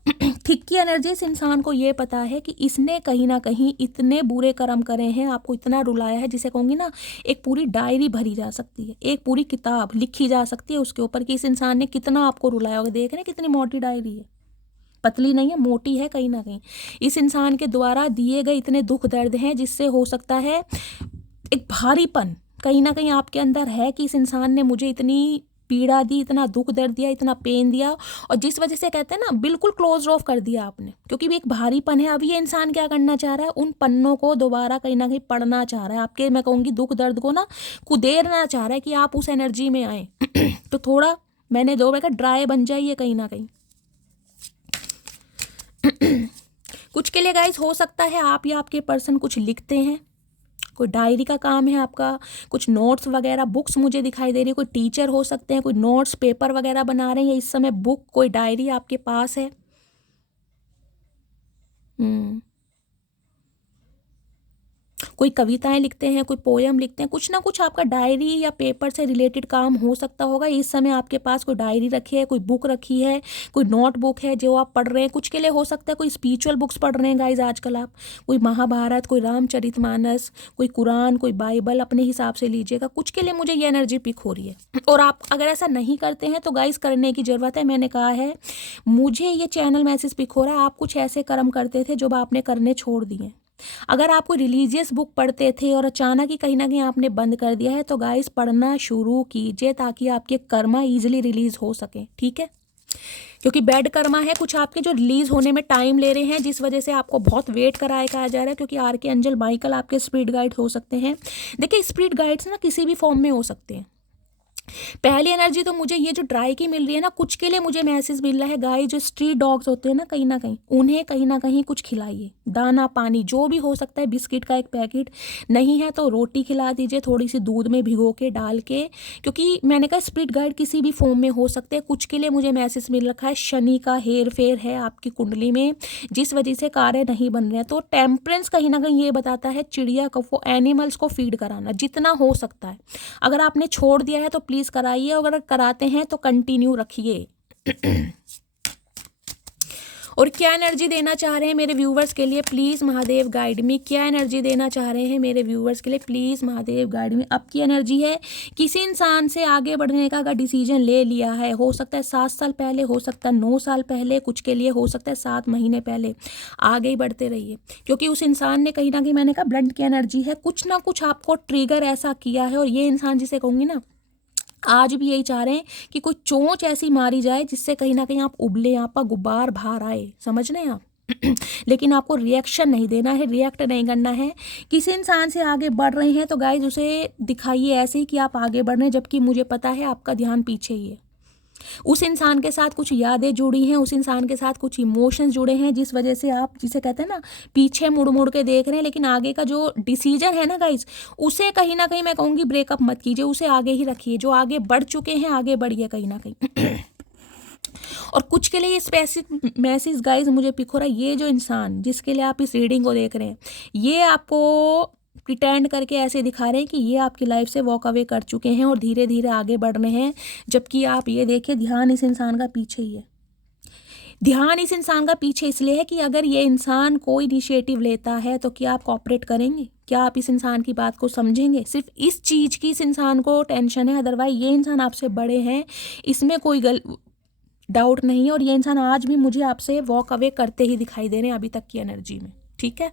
थिक की एनर्जी, इस इंसान को ये पता है कि इसने कहीं ना कहीं इतने बुरे कर्म करे हैं, आपको इतना रुलाया है, जिसे कहूँगी ना एक पूरी डायरी भरी जा सकती है, एक पूरी किताब लिखी जा सकती है उसके ऊपर कि इस इंसान ने कितना आपको रुलाया होगा। देख रहे हैं कितनी मोटी डायरी है, पतली नहीं है, मोटी है। कहीं ना कहीं इस इंसान के द्वारा दिए गए इतने दुख दर्द हैं, जिससे हो सकता है एक भारीपन कहीं ना कहीं आपके अंदर है कि इस इंसान ने मुझे इतनी पीड़ा दी, इतना दुख दर्द दिया, इतना पेन दिया, और जिस वजह से कहते हैं ना बिल्कुल क्लोज ऑफ कर दिया आपने, क्योंकि भी एक भारीपन है। अब ये इंसान क्या करना चाह रहा है, उन पन्नों को दोबारा कहीं ना कहीं पढ़ना चाह रहा है, आपके मैं कहूँगी दुख दर्द को ना कुदेरना चाह रहा है कि आप उस एनर्जी में आए। तो थोड़ा मैंने 2 बार कहा ड्राई बन जाइए कहीं ना कहीं। कुछ के लिए गाइस हो सकता है आप या आपके पर्सन कुछ लिखते हैं, कोई डायरी का काम है आपका, कुछ नोट्स वगैरह बुक्स मुझे दिखाई दे रही है, कोई टीचर हो सकते हैं, कोई नोट्स पेपर वगैरह बना रहे हैं, या इस समय बुक कोई डायरी आपके पास है। कोई कविताएं लिखते हैं, कोई पोयम लिखते हैं, कुछ ना कुछ आपका डायरी या पेपर से रिलेटेड काम हो सकता होगा। इस समय आपके पास कोई डायरी रखी है, कोई बुक रखी है, कोई नोट बुक है जो आप पढ़ रहे हैं। कुछ के लिए हो सकता है कोई स्पिरिचुअल बुक्स पढ़ रहे हैं गाइज आजकल आप, कोई महाभारत, कोई रामचरितमानस, कोई कुरान, कोई बाइबल, अपने हिसाब से लीजिएगा। कुछ के लिए मुझे ये एनर्जी पिक हो रही है। और आप अगर ऐसा नहीं करते हैं तो गाइज करने की ज़रूरत है। मैंने कहा है मुझे ये चैनल मैसेज पिक हो रहा है, आप कुछ ऐसे कर्म करते थे जो आपने करने छोड़ दिए। अगर आप कोई रिलीजियस बुक पढ़ते थे और अचानक ही कहीं ना कहीं आपने बंद कर दिया है, तो गाइस पढ़ना शुरू कीजिए ताकि आपके कर्मा इजीली रिलीज हो सके, ठीक है। क्योंकि बैड कर्मा है कुछ आपके जो रिलीज होने में टाइम ले रहे हैं, जिस वजह से आपको बहुत वेट कराया कहा जा रहा है। क्योंकि आर्कएंजल माइकल आपके स्पिरिट गाइड हो सकते हैं। देखिए स्पिरिट गाइड्स ना किसी भी फॉर्म में हो सकते हैं। पहली एनर्जी तो मुझे ये जो ड्राई की मिल रही है ना, कुछ के लिए मुझे मैसेज मिल रहा है गाइस, जो स्ट्रीट डॉग्स होते हैं ना कहीं उन्हें कहीं ना कहीं कुछ खिलाइए, दाना पानी जो भी हो सकता है, बिस्किट का एक पैकेट, नहीं है तो रोटी खिला दीजिए थोड़ी सी दूध में भिगो के डाल के। क्योंकि मैंने कहा स्पिरिट गाइड किसी भी फॉर्म में हो सकते हैं। कुछ के लिए मुझे मैसेज मिल रखा है शनि का हेर फेर है आपकी कुंडली में, जिस वजह से कार्य नहीं बन रहे हैं। तो टेम्परेंस कहीं ना कहीं ये बताता है चिड़िया को, एनिमल्स को फीड कराना जितना हो सकता है। अगर आपने छोड़ दिया है तो प्लीज़ कराइए, अगर कराते हैं तो कंटिन्यू रखिए। और क्या एनर्जी देना चाह रहे हैं मेरे व्यूवर्स के लिए, प्लीज़ महादेव गाइड मी। क्या एनर्जी देना चाह रहे हैं मेरे व्यूवर्स के लिए, प्लीज़ महादेव गाइड मी। अब की एनर्जी है किसी इंसान से आगे बढ़ने का अगर डिसीजन ले लिया है, हो सकता है 7 साल पहले, हो सकता है 9 साल पहले, कुछ के लिए हो सकता है 7 महीने पहले, आगे ही बढ़ते रहिए। क्योंकि उस इंसान ने कहीं ना कहीं, मैंने कहा ब्लड की एनर्जी है, कुछ ना कुछ आपको ट्रिगर ऐसा किया है। और ये इंसान जिसे कहूँगी ना, आज भी यही चाह रहे हैं कि कोई चोंच ऐसी मारी जाए जिससे कहीं ना कहीं आप उबले, आपका गुब्बार बाहर आए, समझ रहे हैं आप। लेकिन आपको रिएक्शन नहीं देना है, रिएक्ट नहीं करना है। किसी इंसान से आगे बढ़ रहे हैं तो गाइज उसे दिखाइए ऐसे ही कि आप आगे बढ़ रहे हैं, जबकि मुझे पता है आपका ध्यान पीछे ही है। उस इंसान के साथ कुछ यादें जुड़ी हैं, उस इंसान के साथ कुछ इमोशंस जुड़े हैं, जिस वजह से आप जिसे कहते हैं ना पीछे मुड़ मुड़ के देख रहे हैं। लेकिन आगे का जो डिसीजन है ना गाइस, उसे कहीं ना कहीं मैं कहूँगी ब्रेकअप मत कीजिए, उसे आगे ही रखिए। जो आगे बढ़ चुके हैं आगे बढ़िए कहीं ना कहीं। और कुछ के लिए ये स्पेसिफिक मैसेज गाइज मुझे पिक हो रहा है, ये जो इंसान जिसके लिए आप इस रीडिंग को देख रहे हैं, ये आपको प्रिटेंड करके ऐसे दिखा रहे हैं कि ये आपकी लाइफ से वॉक अवे कर चुके हैं और धीरे धीरे आगे बढ़ रहे हैं। जबकि आप ये देखिए ध्यान इस इंसान का पीछे ही है। ध्यान इस इंसान का पीछे इसलिए है कि अगर ये इंसान कोई इनिशिएटिव लेता है तो क्या आप कॉपरेट करेंगे, क्या आप इस इंसान की बात को समझेंगे। सिर्फ इस चीज़ की इस इंसान को टेंशन है, अदरवाइज ये इंसान आपसे बड़े हैं, इसमें कोई डाउट नहीं है। और ये इंसान आज भी मुझे आपसे वॉक अवे करते ही दिखाई दे रहे हैं अभी तक की एनर्जी में, ठीक है।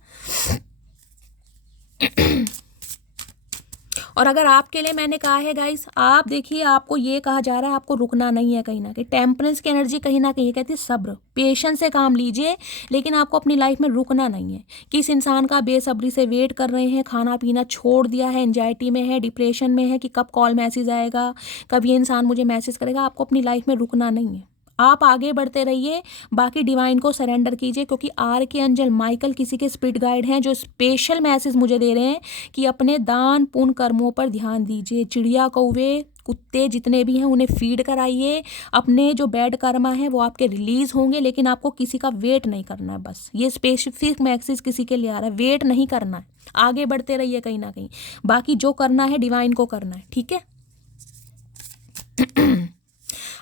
और अगर आपके लिए मैंने कहा है गाइस, आप देखिए आपको ये कहा जा रहा है आपको रुकना नहीं है कहीं ना कहीं। टेम्परेंस की एनर्जी कहीं ना कहीं कहती है सब्र, पेशेंस से काम लीजिए, लेकिन आपको अपनी लाइफ में रुकना नहीं है। किस इंसान का बेसब्री से वेट कर रहे हैं, खाना पीना छोड़ दिया है, एंजाइटी में है, डिप्रेशन में है कि कब कॉल मैसेज आएगा, कब ये इंसान मुझे मैसेज करेगा। आपको अपनी लाइफ में रुकना नहीं है, आप आगे बढ़ते रहिए, बाकी डिवाइन को सरेंडर कीजिए। क्योंकि आर्कएंजल माइकल किसी के स्पिरिट गाइड हैं जो स्पेशल मैसेज मुझे दे रहे हैं कि अपने दान पुण्य कर्मों पर ध्यान दीजिए। चिड़िया कौवे कुत्ते जितने भी हैं उन्हें फीड कराइए, अपने जो बैड कर्मा है वो आपके रिलीज होंगे, लेकिन आपको किसी का वेट नहीं करना है। बस ये स्पेसिफिक मैसेज किसी के लिए आ रहा है, वेट नहीं करना है, आगे बढ़ते रहिए कहीं ना कहीं। बाकी जो करना है डिवाइन को करना है, ठीक है।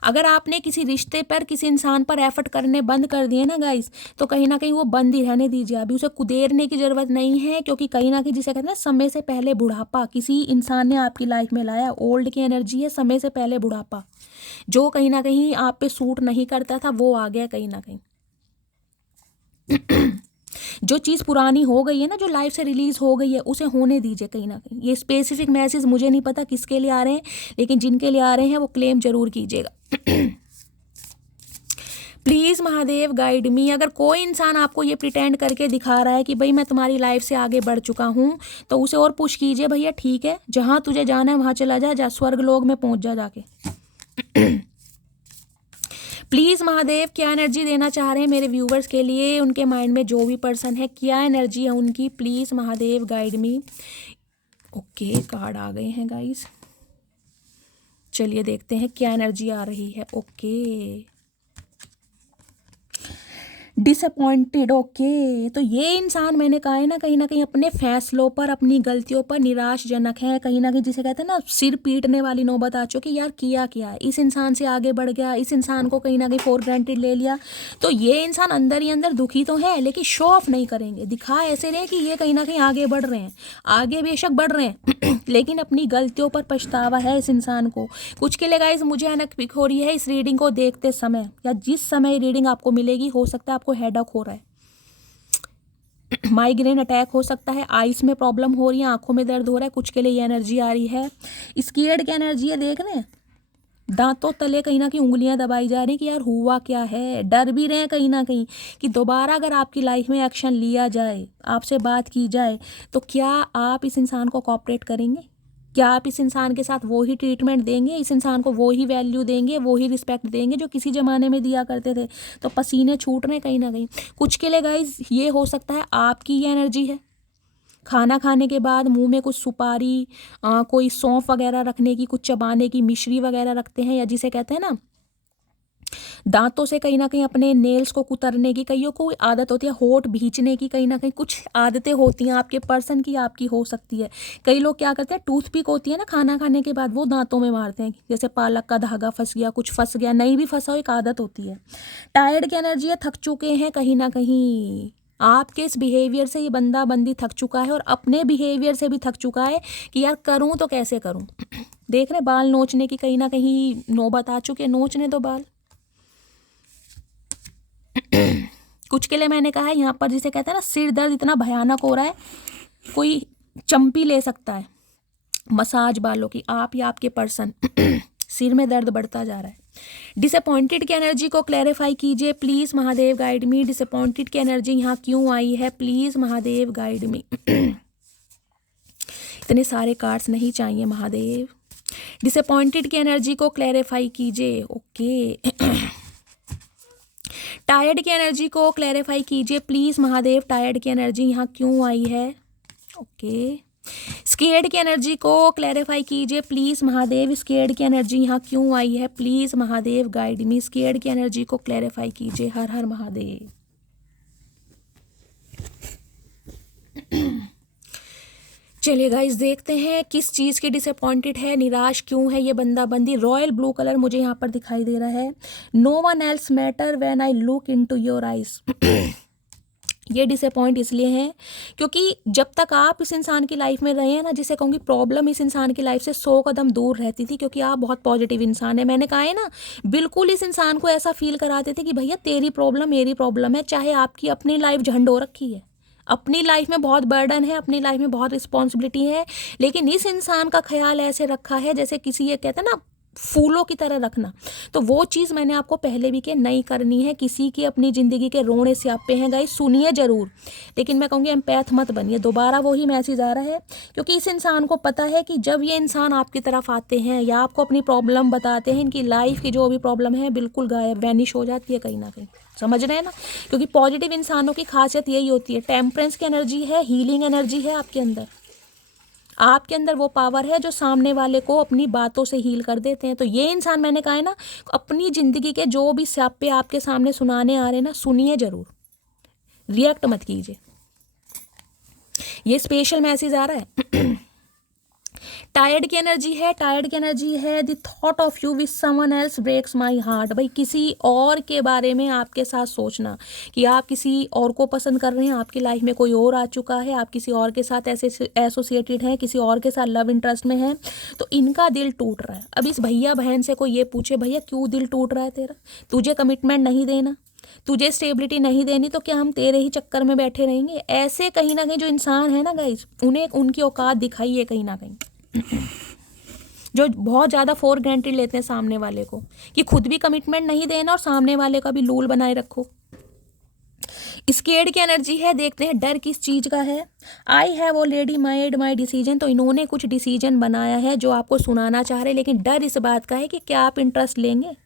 अगर आपने किसी रिश्ते पर, किसी इंसान पर एफर्ट करने बंद कर दिए ना गाइस, तो कहीं ना कहीं वो बंद ही रहने दीजिए। अभी उसे कुदेरने की ज़रूरत नहीं है, क्योंकि कहीं ना कहीं जिसे कहते हैं समय से पहले बुढ़ापा किसी इंसान ने आपकी लाइफ में लाया। ओल्ड की एनर्जी है, समय से पहले बुढ़ापा, जो कहीं ना कहीं आप पे सूट नहीं करता था वो आ गया कहीं ना कहीं। जो चीज़ पुरानी हो गई है ना, जो लाइफ से रिलीज़ हो गई है, उसे होने दीजिए कहीं ना कहीं। ये स्पेसिफिक मैसेज मुझे नहीं पता किसके लिए आ रहे हैं, लेकिन जिनके लिए आ रहे हैं वो क्लेम जरूर कीजिएगा। प्लीज़ महादेव गाइड मी। अगर कोई इंसान आपको ये प्रिटेंड करके दिखा रहा है कि भाई मैं तुम्हारी लाइफ से आगे बढ़ चुका हूँ, तो उसे और पुश कीजिए, भैया ठीक है, जहाँ तुझे जाना है वहाँ चला जा स्वर्ग लोग में पहुँच जा जाके। प्लीज़ महादेव क्या एनर्जी देना चाह रहे हैं मेरे व्यूवर्स के लिए, उनके माइंड में जो भी पर्सन है, क्या एनर्जी है उनकी, please Mahadev guide me. Okay, card आ गए हैं गाइस, चलिए देखते हैं क्या एनर्जी आ रही है। Okay, disappointed. ओके, तो ये इंसान मैंने कहा है ना, कहीं ना कहीं अपने फैसलों पर, अपनी गलतियों पर निराशजनक है, कहीं ना कहीं जिसे कहते हैं ना सिर पीटने वाली नौबत आ चुकी, यार किया क्या, इस इंसान से आगे बढ़ गया, इस इंसान को कहीं ना कहीं फॉर ग्रांटेड ले लिया। तो ये इंसान अंदर ही अंदर दुखी तो है, लेकिन शो ऑफ नहीं करेंगे, दिखा ऐसे रहे कि ये कहीं ना कहीं आगे बढ़ रहे हैं, आगे बेशक बढ़ रहे हैं लेकिन अपनी गलतियों पर पछतावा है इस इंसान को। कुछ के लिए गाइस मुझे अनक पिक हो रही है इस रीडिंग को देखते समय, या जिस समय रीडिंग आपको मिलेगी, हो सकता है आपको हेडेक हो रहा है, माइग्रेन अटैक हो सकता है, आइस में प्रॉब्लम हो रही है, आंखों में दर्द हो रहा है, कुछ के लिए ये एनर्जी आ रही है। स्केर्ड की एनर्जी है, देख रहे हैं दांतों तले कहीं ना कहीं उंगलियां दबाई जा रही कि यार हुआ क्या है, डर भी रहे हैं कहीं ना कहीं कि दोबारा अगर आपकी लाइफ में एक्शन लिया जाए, आपसे बात की जाए, तो क्या आप इस इंसान को कोऑपरेट करेंगे, क्या आप इस इंसान के साथ वो ही ट्रीटमेंट देंगे, इस इंसान को वो ही वैल्यू देंगे, वो ही रिस्पेक्ट देंगे जो किसी ज़माने में दिया करते थे। तो पसीने छूट रहे हैं कहीं ना कहीं। कुछ के लिए गाइस ये हो सकता है आपकी ये एनर्जी है, खाना खाने के बाद मुंह में कुछ सुपारी, कोई सौंफ वगैरह रखने की, कुछ चबाने की, मिश्री वगैरह रखते हैं, या जिसे कहते हैं ना दांतों से कहीं ना कहीं अपने नेल्स को कुतरने की, कईयों को आदत होती है होठ भींचने की, कहीं ना कहीं कुछ आदतें होती हैं आपके पर्सन की, आपकी हो सकती है। कई लोग क्या करते हैं, टूथपिक होती है ना खाना खाने के बाद, वो दांतों में मारते हैं, जैसे पालक का धागा फंस गया, कुछ फंस गया, नहीं भी फंसा हो, एक आदत होती है। टायर्ड की एनर्जी है, थक चुके हैं कहीं ना कहीं, आपके इस बिहेवियर से ये बंदा बंदी थक चुका है, और अपने बिहेवियर से भी थक चुका है कि यार करूं तो कैसे करूं। देख रहे बाल नोचने की कहीं ना कहीं नौबत आ चुकी है, नोचने दो बाल। कुछ के लिए मैंने कहा है यहाँ पर जिसे कहते हैं ना सिर दर्द इतना भयानक हो रहा है, कोई चंपी ले सकता है मसाज बालों की, आप या आपके पर्सन सिर में दर्द बढ़ता जा रहा है। डिसअपॉइंटेड की एनर्जी को क्लैरिफाई कीजिए please Mahadev guide me. Disappointed की एनर्जी यहाँ क्यों आई है, प्लीज़ महादेव गाइड मी। इतने सारे कार्ड्स नहीं चाहिए महादेव। डिसअपॉइंटेड की एनर्जी को क्लैरिफाई कीजिए। ओके टायर्ड की एनर्जी को क्लैरिफाई कीजिए प्लीज़ महादेव। टायर्ड की एनर्जी यहाँ क्यों आई है। ओके स्केर्ड की एनर्जी को क्लैरिफाई कीजिए प्लीज़ महादेव। स्केर्ड की एनर्जी यहाँ क्यों आई है, please Mahadev guide me. Scared की एनर्जी को क्लैरिफाई कीजिए। हर हर महादेव। चलिए गाइस देखते हैं किस चीज़ की डिसअपॉइंटेड है, निराश क्यों है ये बंदा बंदी। रॉयल ब्लू कलर मुझे यहाँ पर दिखाई दे रहा है। No one else matter when I look into your eyes. ये डिसअपॉइंट इसलिए है क्योंकि जब तक आप इस इंसान की लाइफ में रहे हैं ना, जिसे कहूँगी प्रॉब्लम इस इंसान की लाइफ से 100 कदम दूर रहती थी, क्योंकि आप बहुत पॉजिटिव इंसान है। मैंने कहा है ना, बिल्कुल इस इंसान को ऐसा फील कराते थे कि भैया तेरी प्रॉब्लम मेरी प्रॉब्लम है, चाहे आपकी अपनी लाइफ झंड हो रखी है, अपनी लाइफ में बहुत बर्डन है, अपनी लाइफ में बहुत रिस्पॉन्सिबिलिटी है, लेकिन इस इंसान का ख्याल ऐसे रखा है जैसे किसी, ये कहते हैं ना फूलों की तरह रखना। तो वो चीज़ मैंने आपको पहले भी कि नहीं करनी है। किसी की अपनी ज़िंदगी के रोने स्यापे हैं गाइस, सुनिए ज़रूर, लेकिन मैं कहूँगी एम्पैथ मत बनिए। दोबारा वही मैसेज आ रहा है क्योंकि इस इंसान को पता है कि जब ये इंसान आपकी तरफ आते हैं या आपको अपनी प्रॉब्लम बताते हैं, इनकी लाइफ की जो भी प्रॉब्लम है बिल्कुल गायब, वैनिश हो जाती है कहीं ना कहीं। समझ रहे हैं ना, क्योंकि पॉजिटिव इंसानों की खासियत यही होती है। टेम्परेंस की एनर्जी है, हीलिंग एनर्जी है आपके अंदर। आपके अंदर वो पावर है जो सामने वाले को अपनी बातों से हील कर देते हैं। तो ये इंसान मैंने कहा है ना, अपनी ज़िंदगी के जो भी स्यापे आपके सामने सुनाने आ रहे हैं ना, सुनिए ज़रूर, रिएक्ट मत कीजिए। ये स्पेशल मैसेज आ रहा है। टायर्ड की एनर्जी है, टायर्ड की एनर्जी है। The thought of you with someone else breaks my heart. भाई किसी और के बारे में आपके साथ सोचना कि आप किसी और को पसंद कर रहे हैं, आपकी लाइफ में कोई और आ चुका है, आप किसी और के साथ ऐसे एसोसिएटेड हैं, किसी और के साथ लव इंटरेस्ट में हैं, तो इनका दिल टूट रहा है। अब इस भैया बहन से कोई ये पूछे, भैया क्यों दिल टूट रहा है तेरा, तुझे कमिटमेंट नहीं देना, तुझे स्टेबिलिटी नहीं देनी तो क्या हम तेरे ही चक्कर में बैठे रहेंगे? ऐसे कहीं ना कहीं जो इंसान है ना गाइस, उन्हें उनकी औकात दिखाई है कहीं ना कहीं, जो बहुत ज़्यादा फॉर ग्रांटेड लेते हैं सामने वाले को, कि खुद भी कमिटमेंट नहीं देना और सामने वाले का भी लूल बनाए रखो। स्केर्ड की एनर्जी है, देखते हैं डर किस चीज़ का है। I have already made my decision, तो इन्होंने कुछ डिसीजन बनाया है जो आपको सुनाना चाह रहे, लेकिन डर इस बात का है कि क्या आप इंटरेस्ट लेंगे,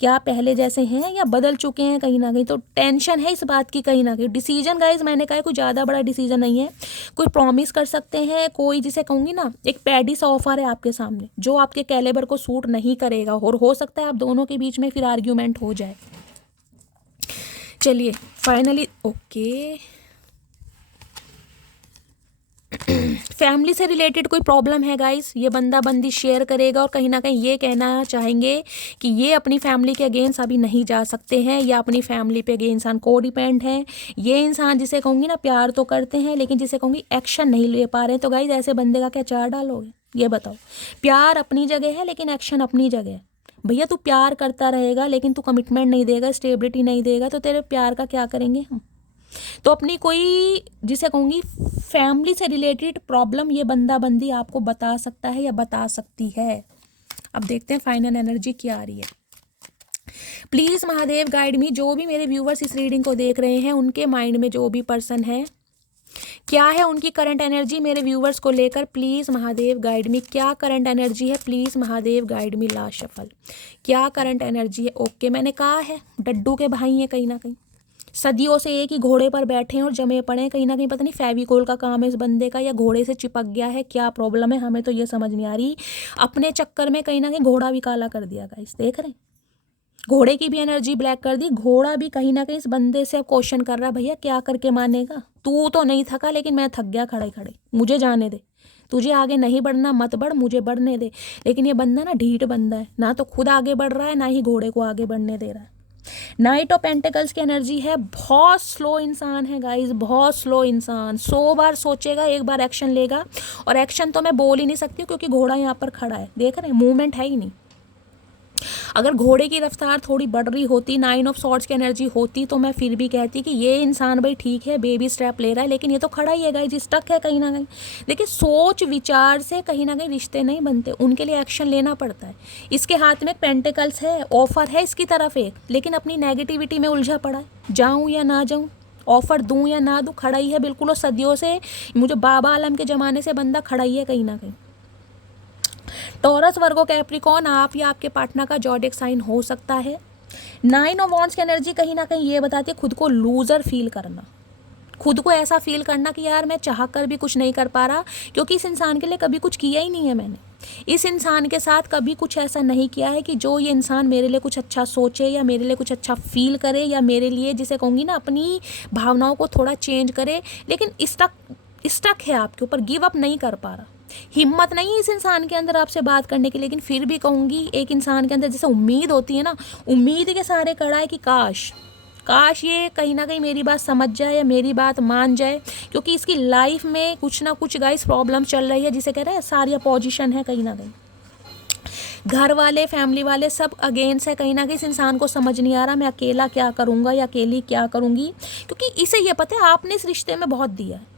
क्या आप पहले जैसे हैं या बदल चुके हैं कहीं ना कहीं। तो टेंशन है इस बात की कहीं ना कहीं। डिसीजन गाइज मैंने कहा कोई ज़्यादा बड़ा डिसीजन नहीं है, कोई प्रॉमिस कर सकते हैं, कोई जिसे कहूँगी ना एक पैडी सा ऑफर है आपके सामने जो आपके कैलिबर को सूट नहीं करेगा, और हो सकता है आप दोनों के बीच में फिर आर्ग्यूमेंट हो जाए। चलिए फाइनली ओके, फैमिली से रिलेटेड कोई प्रॉब्लम है गाइस, ये बंदा बंदी शेयर करेगा और कहीं ना कहीं ये कहना चाहेंगे कि ये अपनी फैमिली के अगेंस्ट अभी नहीं जा सकते हैं, या अपनी फैमिली पे ये इंसान को डिपेंड है। ये इंसान जिसे कहूँगी ना प्यार तो करते हैं लेकिन जिसे कहूँगी एक्शन नहीं ले पा रहे हैं। तो गाइस ऐसे बंदे का क्या चार डालोगे, ये बताओ। प्यार अपनी जगह है लेकिन एक्शन अपनी जगह है। भैया तू प्यार करता रहेगा लेकिन तू कमिटमेंट नहीं देगा, स्टेबिलिटी नहीं देगा, तो तेरे प्यार का क्या करेंगे हम। तो अपनी कोई जिसे कहूँगी फैमिली से रिलेटेड प्रॉब्लम ये बंदा बंदी आपको बता सकता है या बता सकती है। अब देखते हैं फाइनल एनर्जी क्या आ रही है। प्लीज़ महादेव गाइड मी, जो भी मेरे व्यूवर्स इस रीडिंग को देख रहे हैं उनके माइंड में जो भी पर्सन है, क्या है उनकी करंट एनर्जी मेरे व्यूवर्स को लेकर। प्लीज़ महादेव गाइड मी, क्या करंट एनर्जी है, please Mahadev guide me. Last shuffle, क्या करंट एनर्जी है। ओके, मैंने कहा है डड्डू के भाई हैं कहीं ना कहीं, सदियों से एक ही घोड़े पर बैठे हैं और जमे पड़े हैं कहीं ना कहीं। पता नहीं फेविकोल का काम है इस बंदे का या घोड़े से चिपक गया है, क्या प्रॉब्लम है हमें तो ये समझ नहीं आ रही। अपने चक्कर में कहीं ना कहीं घोड़ा भी काला कर दिया गाइस, देख रहे हैं, घोड़े की भी एनर्जी ब्लैक कर दी। घोड़ा भी कहीं ना कहीं इस बंदे से अब क्वेश्चन कर रहा है, भैया क्या करके मानेगा, तू तो नहीं थका लेकिन मैं थक गया खड़े खड़े, मुझे जाने दे, तुझे आगे नहीं बढ़ना मत बढ़, मुझे बढ़ने दे। लेकिन ये बंदा ना ढीठ बंदा है, ना तो खुद आगे बढ़ रहा है ना ही घोड़े को आगे बढ़ने दे रहा है। नाइट ऑफ पेंटिकल्स की एनर्जी है, बहुत स्लो इंसान है गाइस, बहुत स्लो इंसान। 100 बार सोचेगा, एक बार एक्शन लेगा। और एक्शन तो मैं बोल ही नहीं सकती क्योंकि घोड़ा यहाँ पर खड़ा है, देख रहे हैं, मूवमेंट है ही नहीं। अगर घोड़े की रफ्तार थोड़ी बढ़ रही होती, 9 ऑफ सॉर्ड्स की एनर्जी होती, तो मैं फिर भी कहती कि ये इंसान भाई ठीक है, बेबी स्टेप ले रहा है, लेकिन ये तो खड़ा ही है गाइस, स्टक है कहीं ना कहीं। देखिए सोच विचार से कहीं ना कहीं रिश्ते नहीं बनते, उनके लिए एक्शन लेना पड़ता है। इसके हाथ में पेंटिकल्स है, ऑफर है इसकी तरफ एक, लेकिन अपनी नेगेटिविटी में उलझा पड़ा है, जाऊँ या ना जाऊँ, ऑफर दूँ या ना दूँ, खड़ा ही है बिल्कुल। और सदियों से मुझे बाबा आलम के ज़माने से बंदा खड़ा ही है कहीं ना कहीं। टॉरस, वर्गो, कैप्रिकॉर्न, आप या आपके पार्टनर का ज़ोडिएक साइन हो सकता है। 9 ऑफ वॉन्ड्स की एनर्जी कहीं ना कहीं ये बताती है खुद को लूज़र फील करना, खुद को ऐसा फील करना कि यार मैं चाह कर भी कुछ नहीं कर पा रहा, क्योंकि इस इंसान के लिए कभी कुछ किया ही नहीं है मैंने। इस इंसान के साथ कभी कुछ ऐसा नहीं किया है कि जो ये इंसान मेरे लिए कुछ अच्छा सोचे या मेरे लिए कुछ अच्छा फील करे या मेरे लिए जिसे कहूँगी ना अपनी भावनाओं को थोड़ा चेंज करे। लेकिन स्टक है आपके ऊपर, गिव अप नहीं कर पा रहा, हिम्मत नहीं है इस इंसान के अंदर आपसे बात करने की। लेकिन फिर भी कहूँगी एक इंसान के अंदर जैसे उम्मीद होती है ना, उम्मीद के सारे कड़ा है कि काश ये कहीं ना कहीं मेरी बात समझ जाए या मेरी बात मान जाए, क्योंकि इसकी लाइफ में कुछ ना कुछ गाइस प्रॉब्लम चल रही है, जिसे कह रहे हैं सारी अपोजिशन है कहीं ना कहीं। घर वाले, फैमिली वाले सब अगेंस्ट है कहीं ना कहीं। इस इंसान को समझ नहीं आ रहा मैं अकेला क्या करूँगा या अकेली क्या करूँगी, क्योंकि इसे ये पता है आपने इस रिश्ते में बहुत दिया है।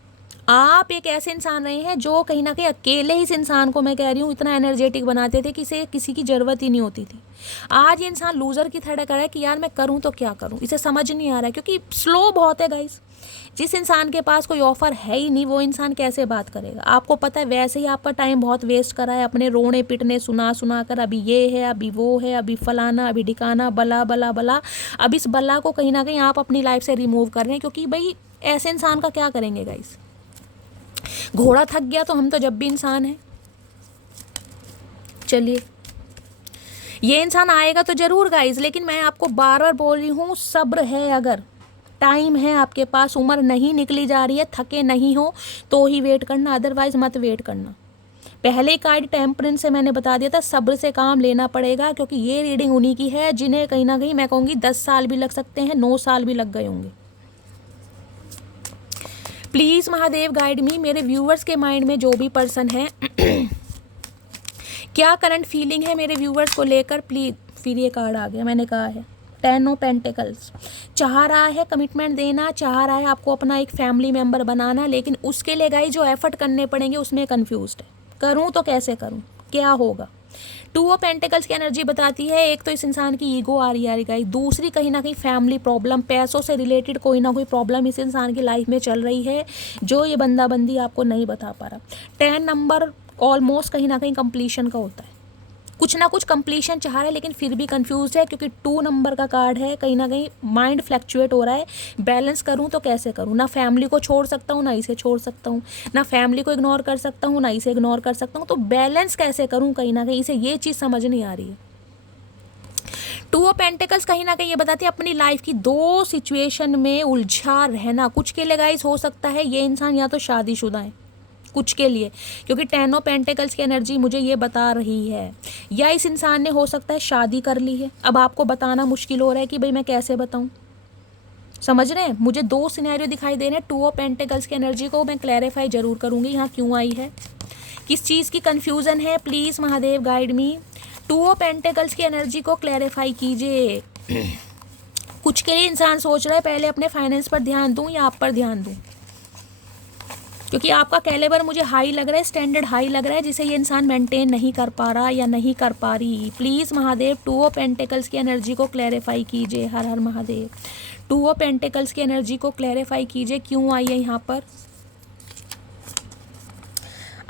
आप एक ऐसे इंसान रहे हैं जो कहीं ना कहीं अकेले इस इंसान को, मैं कह रही हूँ, इतना एनर्जेटिक बनाते थे कि इसे किसी की ज़रूरत ही नहीं होती थी। आज ये इंसान लूज़र की तरह कर रहा है कि यार मैं करूँ तो क्या करूँ, इसे समझ नहीं आ रहा है, क्योंकि स्लो बहुत है गाइस। जिस इंसान के पास कोई ऑफर है ही नहीं वो इंसान कैसे बात करेगा। आपको पता है वैसे ही आपका टाइम बहुत वेस्ट करा है अपने रोने पिटने सुना कर, अभी ये है, अभी वो है, अभी फलाना, अभी ढिकाना, बला बला बला। अब इस बला को कहीं ना कहीं आप अपनी लाइफ से रिमूव कर रहे हैं, क्योंकि भाई ऐसे इंसान का क्या करेंगे गाइस। घोड़ा थक गया तो हम तो जब भी इंसान हैं। चलिए ये इंसान आएगा तो ज़रूर गाइस, लेकिन मैं आपको बार बार बोल रही हूँ सब्र है, अगर टाइम है आपके पास, उम्र नहीं निकली जा रही है, थके नहीं हो तो ही वेट करना, अदरवाइज मत वेट करना। पहले कार्ड टेम्परेंस से मैंने बता दिया था सब्र से काम लेना पड़ेगा, क्योंकि ये रीडिंग उन्हीं की है जिन्हें कहीं ना कहीं मैं कहूँगी 10 साल भी लग सकते हैं, 9 साल भी लग गए होंगे। प्लीज़ महादेव गाइड मी, मेरे व्यूवर्स के माइंड में जो भी पर्सन है क्या करंट फीलिंग है मेरे व्यूवर्स को लेकर, प्लीज़। फिर ये कार्ड आ गया, मैंने कहा है 10 ऑफ पेंटिकल्स चाह रहा है कमिटमेंट देना, चाह रहा है आपको अपना एक फैमिली मेंबर बनाना, लेकिन उसके लिए गाइस जो एफर्ट करने पड़ेंगे उसमें कंफ्यूज्ड है। करूं तो कैसे करूं, क्या होगा। 2 ऑफ पेंटिकल्स की एनर्जी बताती है एक तो इस इंसान की ईगो आ रही है गाइस, दूसरी कहीं ना कहीं फैमिली प्रॉब्लम, पैसों से रिलेटेड कोई ना कोई प्रॉब्लम इस इंसान की लाइफ में चल रही है जो ये बंदा बंदी आपको नहीं बता पा रहा। 10 नंबर ऑलमोस्ट कहीं ना कहीं कंप्लीशन का होता है, कुछ ना कुछ कंप्लीशन चाह रहा है लेकिन फिर भी कंफ्यूज है, क्योंकि 2 नंबर का कार्ड है। कहीं ना कहीं माइंड फ्लैक्चुएट हो रहा है, बैलेंस करूं तो कैसे करूं, ना फैमिली को छोड़ सकता हूं ना इसे छोड़ सकता हूं, ना फैमिली को इग्नोर कर सकता हूं ना इसे इग्नोर कर सकता हूं, तो बैलेंस कैसे करूं, कहीं ना कहीं इसे ये चीज़ समझ नहीं आ रही है। 2 ऑफ पेंटिकल्स कहीं ना कहीं ये बताती है अपनी लाइफ की 2 सिचुएशन में उलझा रहना। कुछ के लिए गाइस हो सकता है ये इंसान या तो शादीशुदा है कुछ के लिए, क्योंकि 10 ऑफ पेंटिकल्स की एनर्जी मुझे ये बता रही है, या इस इंसान ने हो सकता है शादी कर ली है। अब आपको बताना मुश्किल हो रहा है कि भाई मैं कैसे बताऊं, समझ रहे हैं। मुझे 2 सिनेरियो दिखाई दे रहे हैं। 2 ऑफ पेंटिकल्स की एनर्जी को मैं क्लैरिफाई जरूर करूंगी यहाँ क्यों आई है, किस चीज़ की कन्फ्यूज़न है, please Mahadev guide me. 2 of pentacles की एनर्जी को क्लैरिफाई कीजिए। कुछ के लिए इंसान सोच रहा है पहले अपने फाइनेंस पर ध्यान दूं या आप पर ध्यान दूं, क्योंकि आपका कैलिबर मुझे हाई लग रहा है, स्टैंडर्ड हाई लग रहा है, जिसे ये इंसान मेंटेन नहीं कर पा रहा या नहीं कर पा रही। प्लीज़ महादेव 2 ऑफ पेंटिकल्स की एनर्जी को क्लैरिफाई कीजिए। हर हर महादेव। 2 ऑफ पेंटिकल्स की एनर्जी को क्लैरिफाई कीजिए क्यों आई है यहाँ पर।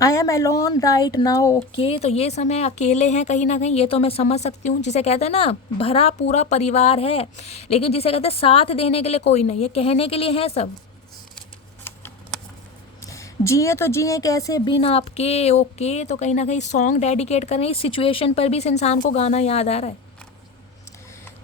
I am alone right now, okay. तो ये समय अकेले हैं कहीं ना कहीं, ये तो मैं समझ सकती हूँ। जिसे कहते हैं ना भरा पूरा परिवार है, लेकिन जिसे कहते हैं साथ देने के लिए कोई नहीं है, कहने के लिए है सब। जिए तो जिए कैसे बिन आपके, ओके। तो कहीं ना कहीं सॉन्ग डेडिकेट करें इस सिचुएशन पर भी इस इंसान को गाना याद आ रहा है।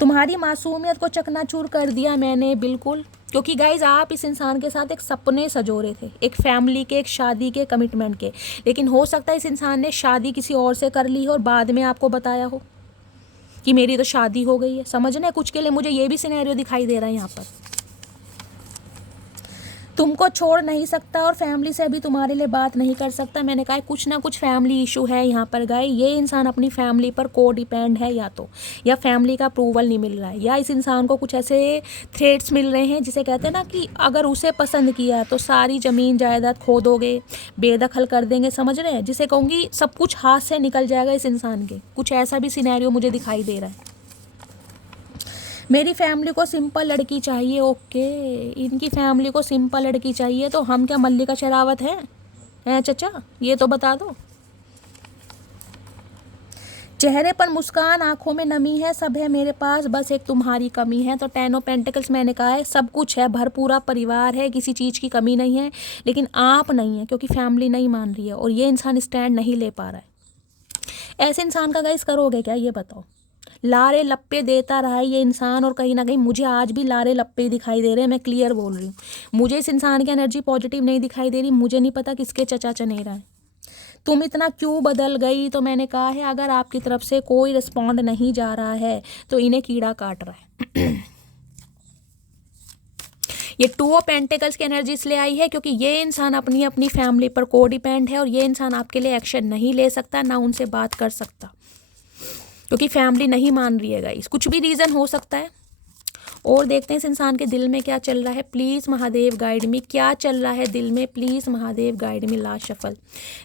तुम्हारी मासूमियत को चकनाचूर कर दिया मैंने, बिल्कुल। क्योंकि गाइज आप इस इंसान के साथ एक सपने सजो रहे थे, एक फैमिली के, एक शादी के, कमिटमेंट के, लेकिन हो सकता है इस इंसान ने शादी किसी और से कर ली हो और बाद में आपको बताया हो कि मेरी तो शादी हो गई है। समझ रहे हैं, कुछ के लिए मुझे ये भी सिनेरियो दिखाई दे रहा है यहाँ पर। तुमको छोड़ नहीं सकता और फैमिली से अभी तुम्हारे लिए बात नहीं कर सकता। मैंने कहा कुछ ना कुछ फैमिली इशू है यहाँ पर गाय। ये इंसान अपनी फैमिली पर को डिपेंड है, या तो या फैमिली का अप्रूवल नहीं मिल रहा है, या इस इंसान को कुछ ऐसे थ्रेट्स मिल रहे हैं जिसे कहते हैं ना कि अगर उसे पसंद किया तो सारी ज़मीन जायदाद खो दोगे, बेदखल कर देंगे। समझ रहे हैं, जिसे कहूँगी सब कुछ हाथ से निकल जाएगा इस इंसान के। कुछ ऐसा भी सिनेरियो मुझे दिखाई दे रहा है। मेरी फैमिली को सिंपल लड़की चाहिए, ओके। इनकी फैमिली को सिंपल लड़की चाहिए, तो हम क्या मल्लिका शेरावत हैं चचा, ये तो बता दो। चेहरे पर मुस्कान, आंखों में नमी है, सब है मेरे पास, बस एक तुम्हारी कमी है। तो 10 ऑफ पेंटिकल्स मैंने कहा है सब कुछ है, भरपूरा परिवार है, किसी चीज़ की कमी नहीं है, लेकिन आप नहीं है, क्योंकि फैमिली नहीं मान रही है और ये इंसान स्टैंड नहीं ले पा रहा है। ऐसे इंसान का गाइस करोगे क्या, ये बताओ। लारे लप्पे देता रहा है ये इंसान, और कहीं ना कहीं मुझे आज भी लारे लप्पे दिखाई दे रहे हैं। मैं क्लियर बोल रही हूँ, मुझे इस इंसान की एनर्जी पॉजिटिव नहीं दिखाई दे रही। मुझे नहीं पता किसके चचा चनेरा है। तुम इतना क्यों बदल गई, तो मैंने कहा है अगर आपकी तरफ से कोई रिस्पॉन्ड नहीं जा रहा है तो इन्हें कीड़ा काट रहा है। ये 2 ऑफ पेंटिकल्स की एनर्जी इसलिए आई है क्योंकि ये इंसान अपनी अपनी फैमिली पर को डिपेंड है, और ये इंसान आपके लिए एक्शन नहीं ले सकता, ना उनसे बात कर सकता, क्योंकि फैमिली नहीं मान रही है गाइस। कुछ भी रीज़न हो सकता है। और देखते हैं इस इंसान के दिल में क्या चल रहा है। प्लीज़ महादेव गाइड मी, क्या चल रहा है दिल में, please Mahadev guide me. Last shuffle,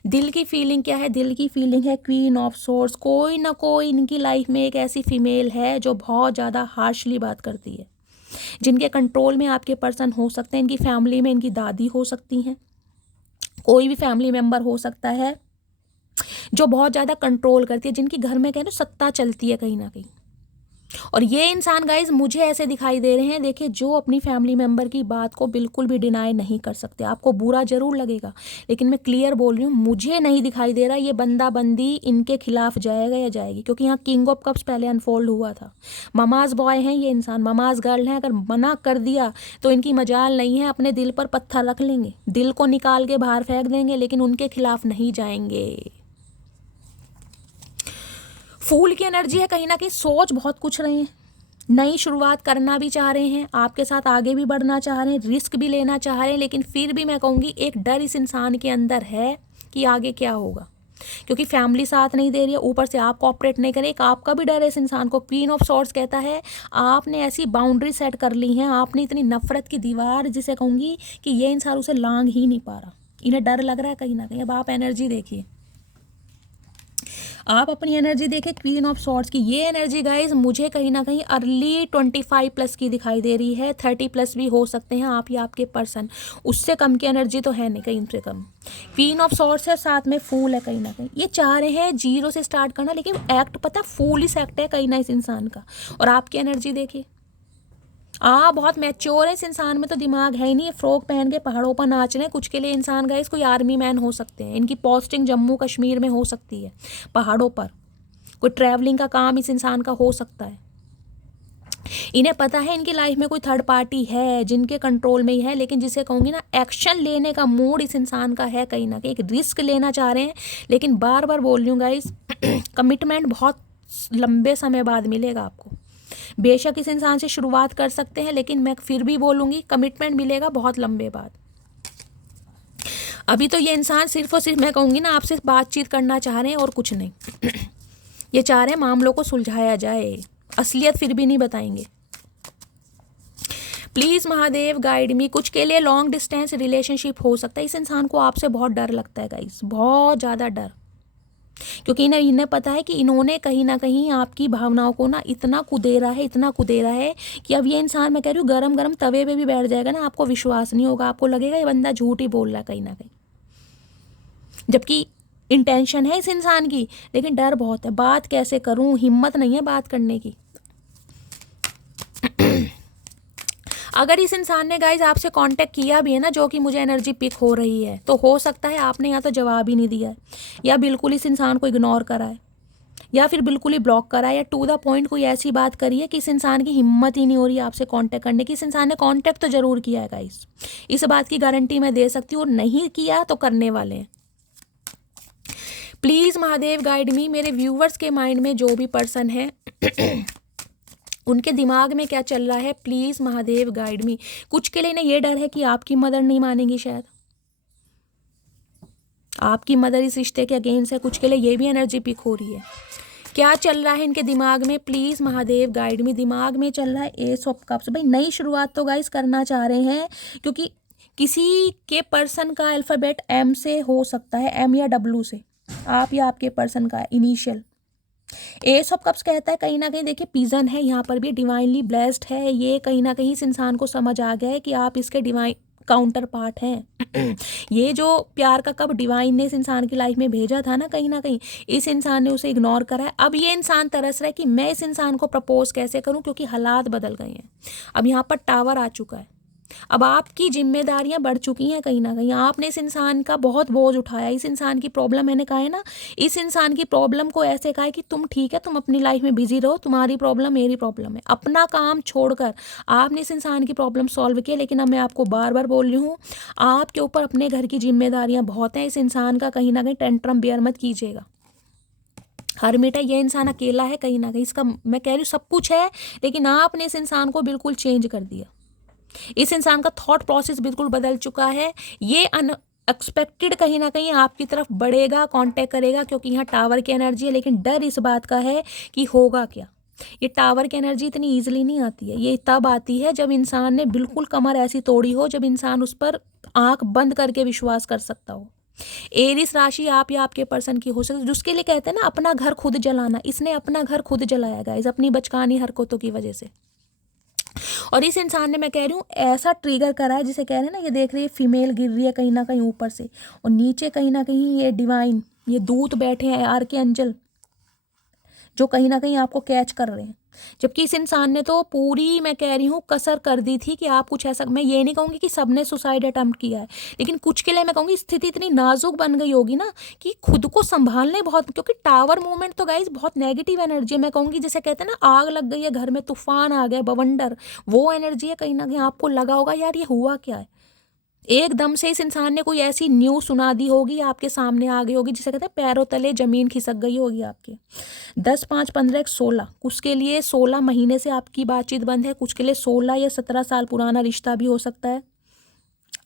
दिल की फीलिंग क्या है। दिल की फीलिंग है क्वीन ऑफ सोर्स। कोई ना कोई इनकी लाइफ में एक ऐसी फीमेल है जो बहुत ज़्यादा हार्शली बात करती है, जिनके कंट्रोल में आपके पर्सन हो सकते हैं। इनकी फैमिली में इनकी दादी हो सकती हैं, कोई भी फैमिली मेम्बर हो सकता है जो बहुत ज़्यादा कंट्रोल करती है, जिनकी घर में कहें ना सत्ता चलती है कहीं ना कहीं। और ये इंसान गाइज मुझे ऐसे दिखाई दे रहे हैं, देखिए, जो अपनी फैमिली मेम्बर की बात को बिल्कुल भी डिनाई नहीं कर सकते। आपको बुरा जरूर लगेगा, लेकिन मैं क्लियर बोल रही हूँ, मुझे नहीं दिखाई दे रहा ये बंदा बंदी इनके खिलाफ जाएगा या जाएगी, क्योंकि यहाँ किंग ऑफ कप्स पहले अनफोल्ड हुआ था। ममाज बॉय हैं ये इंसान, ममाज गर्ल हैं। अगर मना कर दिया तो इनकी मजाल नहीं है, अपने दिल पर पत्थर रख लेंगे, दिल को निकाल के बाहर फेंक देंगे, लेकिन उनके खिलाफ नहीं जाएंगे। फूल की एनर्जी है, कहीं ना कहीं सोच बहुत कुछ रहे हैं, नई शुरुआत करना भी चाह रहे हैं, आपके साथ आगे भी बढ़ना चाह रहे हैं, रिस्क भी लेना चाह रहे हैं, लेकिन फिर भी मैं कहूँगी एक डर इस इंसान के अंदर है कि आगे क्या होगा। क्योंकि फैमिली साथ नहीं दे रही है, ऊपर से आप कोऑपरेट नहीं करें, एक आपका भी डर है इस इंसान को। क्वीन ऑफ सॉर्ड्स कहता है आपने ऐसी बाउंड्री सेट कर ली है, आपने इतनी नफरत की दीवार जिसे कहूँगी कि ये इंसान उसे लांघ ही नहीं पा रहा, इन्हें डर लग रहा है कहीं ना कहीं। अब आप एनर्जी देखिए, आप अपनी एनर्जी देखें क्वीन ऑफ सॉर्ड्स की। ये एनर्जी गाइज मुझे कहीं ना कहीं अर्ली 25+ की दिखाई दे रही है, 30+ भी हो सकते हैं आप या आपके पर्सन, उससे कम की एनर्जी तो है नहीं कहीं से कम। क्वीन ऑफ सॉर्ड्स है, साथ में फूल है कहीं ना कहीं। ये चाह रहे हैं 0 से स्टार्ट करना, लेकिन एक्ट पता फूलिश एक्ट है कहीं ना इस इंसान का। और आपकी एनर्जी देखिए, बहुत मैच्योर है इस इंसान में, तो दिमाग है ही नहीं। फ्रॉक पहन के पहाड़ों पर नाच रहे हैं। कुछ के लिए इंसान गाइस कोई आर्मी मैन हो सकते हैं, इनकी पोस्टिंग जम्मू कश्मीर में हो सकती है, पहाड़ों पर कोई ट्रैवलिंग का काम इस इंसान का हो सकता है। इन्हें पता है इनकी लाइफ में कोई थर्ड पार्टी है जिनके कंट्रोल में ही है, लेकिन जिसे कहूँगी ना एक्शन लेने का मूड इस इंसान का है कहीं ना कहीं। एक रिस्क लेना चाह रहे हैं, लेकिन बार बार बोल रही हूँ गाइस कमिटमेंट बहुत लंबे समय बाद मिलेगा आपको। बेशक इस इंसान से शुरुआत कर सकते हैं, लेकिन मैं फिर भी बोलूँगी कमिटमेंट मिलेगा बहुत लंबे बाद। अभी तो ये इंसान सिर्फ और सिर्फ मैं कहूँगी ना आपसे बातचीत करना चाह रहे हैं और कुछ नहीं। ये चाह रहे हैं मामलों को सुलझाया जाए, असलियत फिर भी नहीं बताएंगे। प्लीज़ महादेव गाइड मी। कुछ के लिए लॉन्ग डिस्टेंस रिलेशनशिप हो सकता है। इस इंसान को आपसे बहुत डर लगता है गाइस, बहुत ज़्यादा डर, क्योंकि इन्हें पता है कि इन्होंने कहीं ना कहीं आपकी भावनाओं को ना इतना कुदेरा है, इतना कुदेरा है कि अब ये इंसान, मैं कह रही हूँ गरम गरम तवे पे भी बैठ जाएगा ना, आपको विश्वास नहीं होगा, आपको लगेगा ये बंदा झूठ ही बोल रहा है कहीं ना कहीं, जबकि इंटेंशन है इस इंसान की, लेकिन डर बहुत है। बात कैसे करूँ, हिम्मत नहीं है बात करने की। अगर इस इंसान ने गाइज आपसे कांटेक्ट किया भी है ना, जो कि मुझे एनर्जी पिक हो रही है, तो हो सकता है आपने या तो जवाब ही नहीं दिया है, या बिल्कुल इस इंसान को इग्नोर करा है, या फिर बिल्कुल ही ब्लॉक करा है, या टू द पॉइंट कोई ऐसी बात करी है कि इस इंसान की हिम्मत ही नहीं हो रही है आपसे कांटेक्ट करने की। इस इंसान ने कांटेक्ट तो जरूर किया है गाइज, इस बात की गारंटी मैं दे सकती हूँ, और नहीं किया तो करने वाले हैं। प्लीज़ महादेव गाइड मी। मेरे व्यूवर्स के माइंड में जो भी पर्सन है उनके दिमाग में क्या चल रहा है, प्लीज़ महादेव गाइड मी। कुछ के लिए ना ये डर है कि आपकी मदर नहीं मानेंगी, शायद आपकी मदर इस रिश्ते के अगेंस्ट है, कुछ के लिए ये भी एनर्जी पिक हो रही है। क्या चल रहा है इनके दिमाग में, प्लीज़ महादेव गाइड मी। दिमाग में चल रहा है एस ऑफ कप्स। भाई नई शुरुआत तो गाइस करना चाह रहे हैं, क्योंकि किसी के पर्सन का अल्फ़ाबेट एम से हो सकता है, एम या डब्ल्यू से, आप या आपके पर्सन का इनिशियल। एस ऑफ कप्स कहता है कहीं ना कहीं, देखिए पिजन है यहाँ पर भी, डिवाइनली ब्लेस्ड है ये। कहीं ना कहीं इस इंसान को समझ आ गया है कि आप इसके डिवाइन काउंटर पार्ट हैं। ये जो प्यार का कब डिवाइन ने इस इंसान की लाइफ में भेजा था ना, कहीं ना कहीं इस इंसान ने उसे इग्नोर करा है। अब ये इंसान तरस रहा है कि मैं इस इंसान को प्रपोज कैसे करूं, क्योंकि हालात बदल गए हैं। अब यहाँ पर टावर आ चुका है, अब आपकी जिम्मेदारियां बढ़ चुकी हैं कहीं ना कहीं। आपने इस इंसान का बहुत बोझ उठाया, इस इंसान की प्रॉब्लम, मैंने कहा है ना, इस इंसान की प्रॉब्लम को ऐसे कहा है कि तुम ठीक है, तुम अपनी लाइफ में बिजी रहो, तुम्हारी प्रॉब्लम मेरी प्रॉब्लम है। अपना काम छोड़कर आपने इस इंसान की प्रॉब्लम सॉल्व की, लेकिन अब मैं आपको बार बार बोल रही हूँ, आपके ऊपर अपने घर की जिम्मेदारियाँ बहुत हैं। इस इंसान का कहीं ना कहीं टेंट्रम बेयर मत कीजिएगा। हरमिट है ये इंसान, अकेला है कहीं ना कहीं, इसका मैं कह रही हूँ सब कुछ है, लेकिन आपने इस इंसान को बिल्कुल चेंज कर दिया। इस इंसान का थॉट प्रोसेस बिल्कुल बदल चुका है। ये अनएक्सपेक्टेड कहीं ना कहीं आपकी तरफ बढ़ेगा, कांटेक्ट करेगा, क्योंकि यहाँ टावर की एनर्जी है। लेकिन डर इस बात का है कि होगा क्या। ये टावर की एनर्जी इतनी ईजिली नहीं आती है, ये तब आती है जब इंसान ने बिल्कुल कमर ऐसी तोड़ी हो, जब इंसान उस पर आंख बंद करके विश्वास कर सकता हो। एरिस राशि आप या आपके पर्सन की हो सकती है, जिसके लिए कहते हैं ना अपना घर खुद जलाना। इसने अपना घर खुद जलाया गाइस, अपनी बचकानी हरकतों की वजह से। और इस इंसान ने, मैं कह रही हूँ, ऐसा ट्रिगर करा है, जिसे कह रहे हैं ना, ये देख रही है फीमेल गिर रही है कहीं ना कहीं ऊपर से, और नीचे कहीं ना कहीं ये डिवाइन, ये दूत बैठे हैं, आर के एंजल, जो कहीं ना कहीं आपको कैच कर रहे हैं। जबकि इस इंसान ने तो पूरी, मैं कह रही हूँ, कसर कर दी थी कि आप कुछ ऐसा, मैं ये नहीं कहूँगी कि सबने सुसाइड अटेम्प्ट किया है, लेकिन कुछ के लिए मैं कहूँगी स्थिति इतनी नाजुक बन गई होगी ना कि खुद को संभालने बहुत, क्योंकि टावर मूवमेंट तो गाइज बहुत नेगेटिव एनर्जी है। मैं कहूँगी जैसे कहते हैं ना आग लग गई है घर में, तूफान आ गया, बवंडर, वो एनर्जी है। कहीं ना कहीं आपको लगा होगा यार ये हुआ क्या है, एकदम से इस इंसान ने कोई ऐसी न्यूज़ सुना दी होगी, आपके सामने आ गई होगी, जिसे कहते हैं पैरों तले जमीन खिसक गई होगी आपके। 10, 5, 15, 16, कुछ के लिए 16 महीने से आपकी बातचीत बंद है, कुछ के लिए 16 या 17 साल पुराना रिश्ता भी हो सकता है।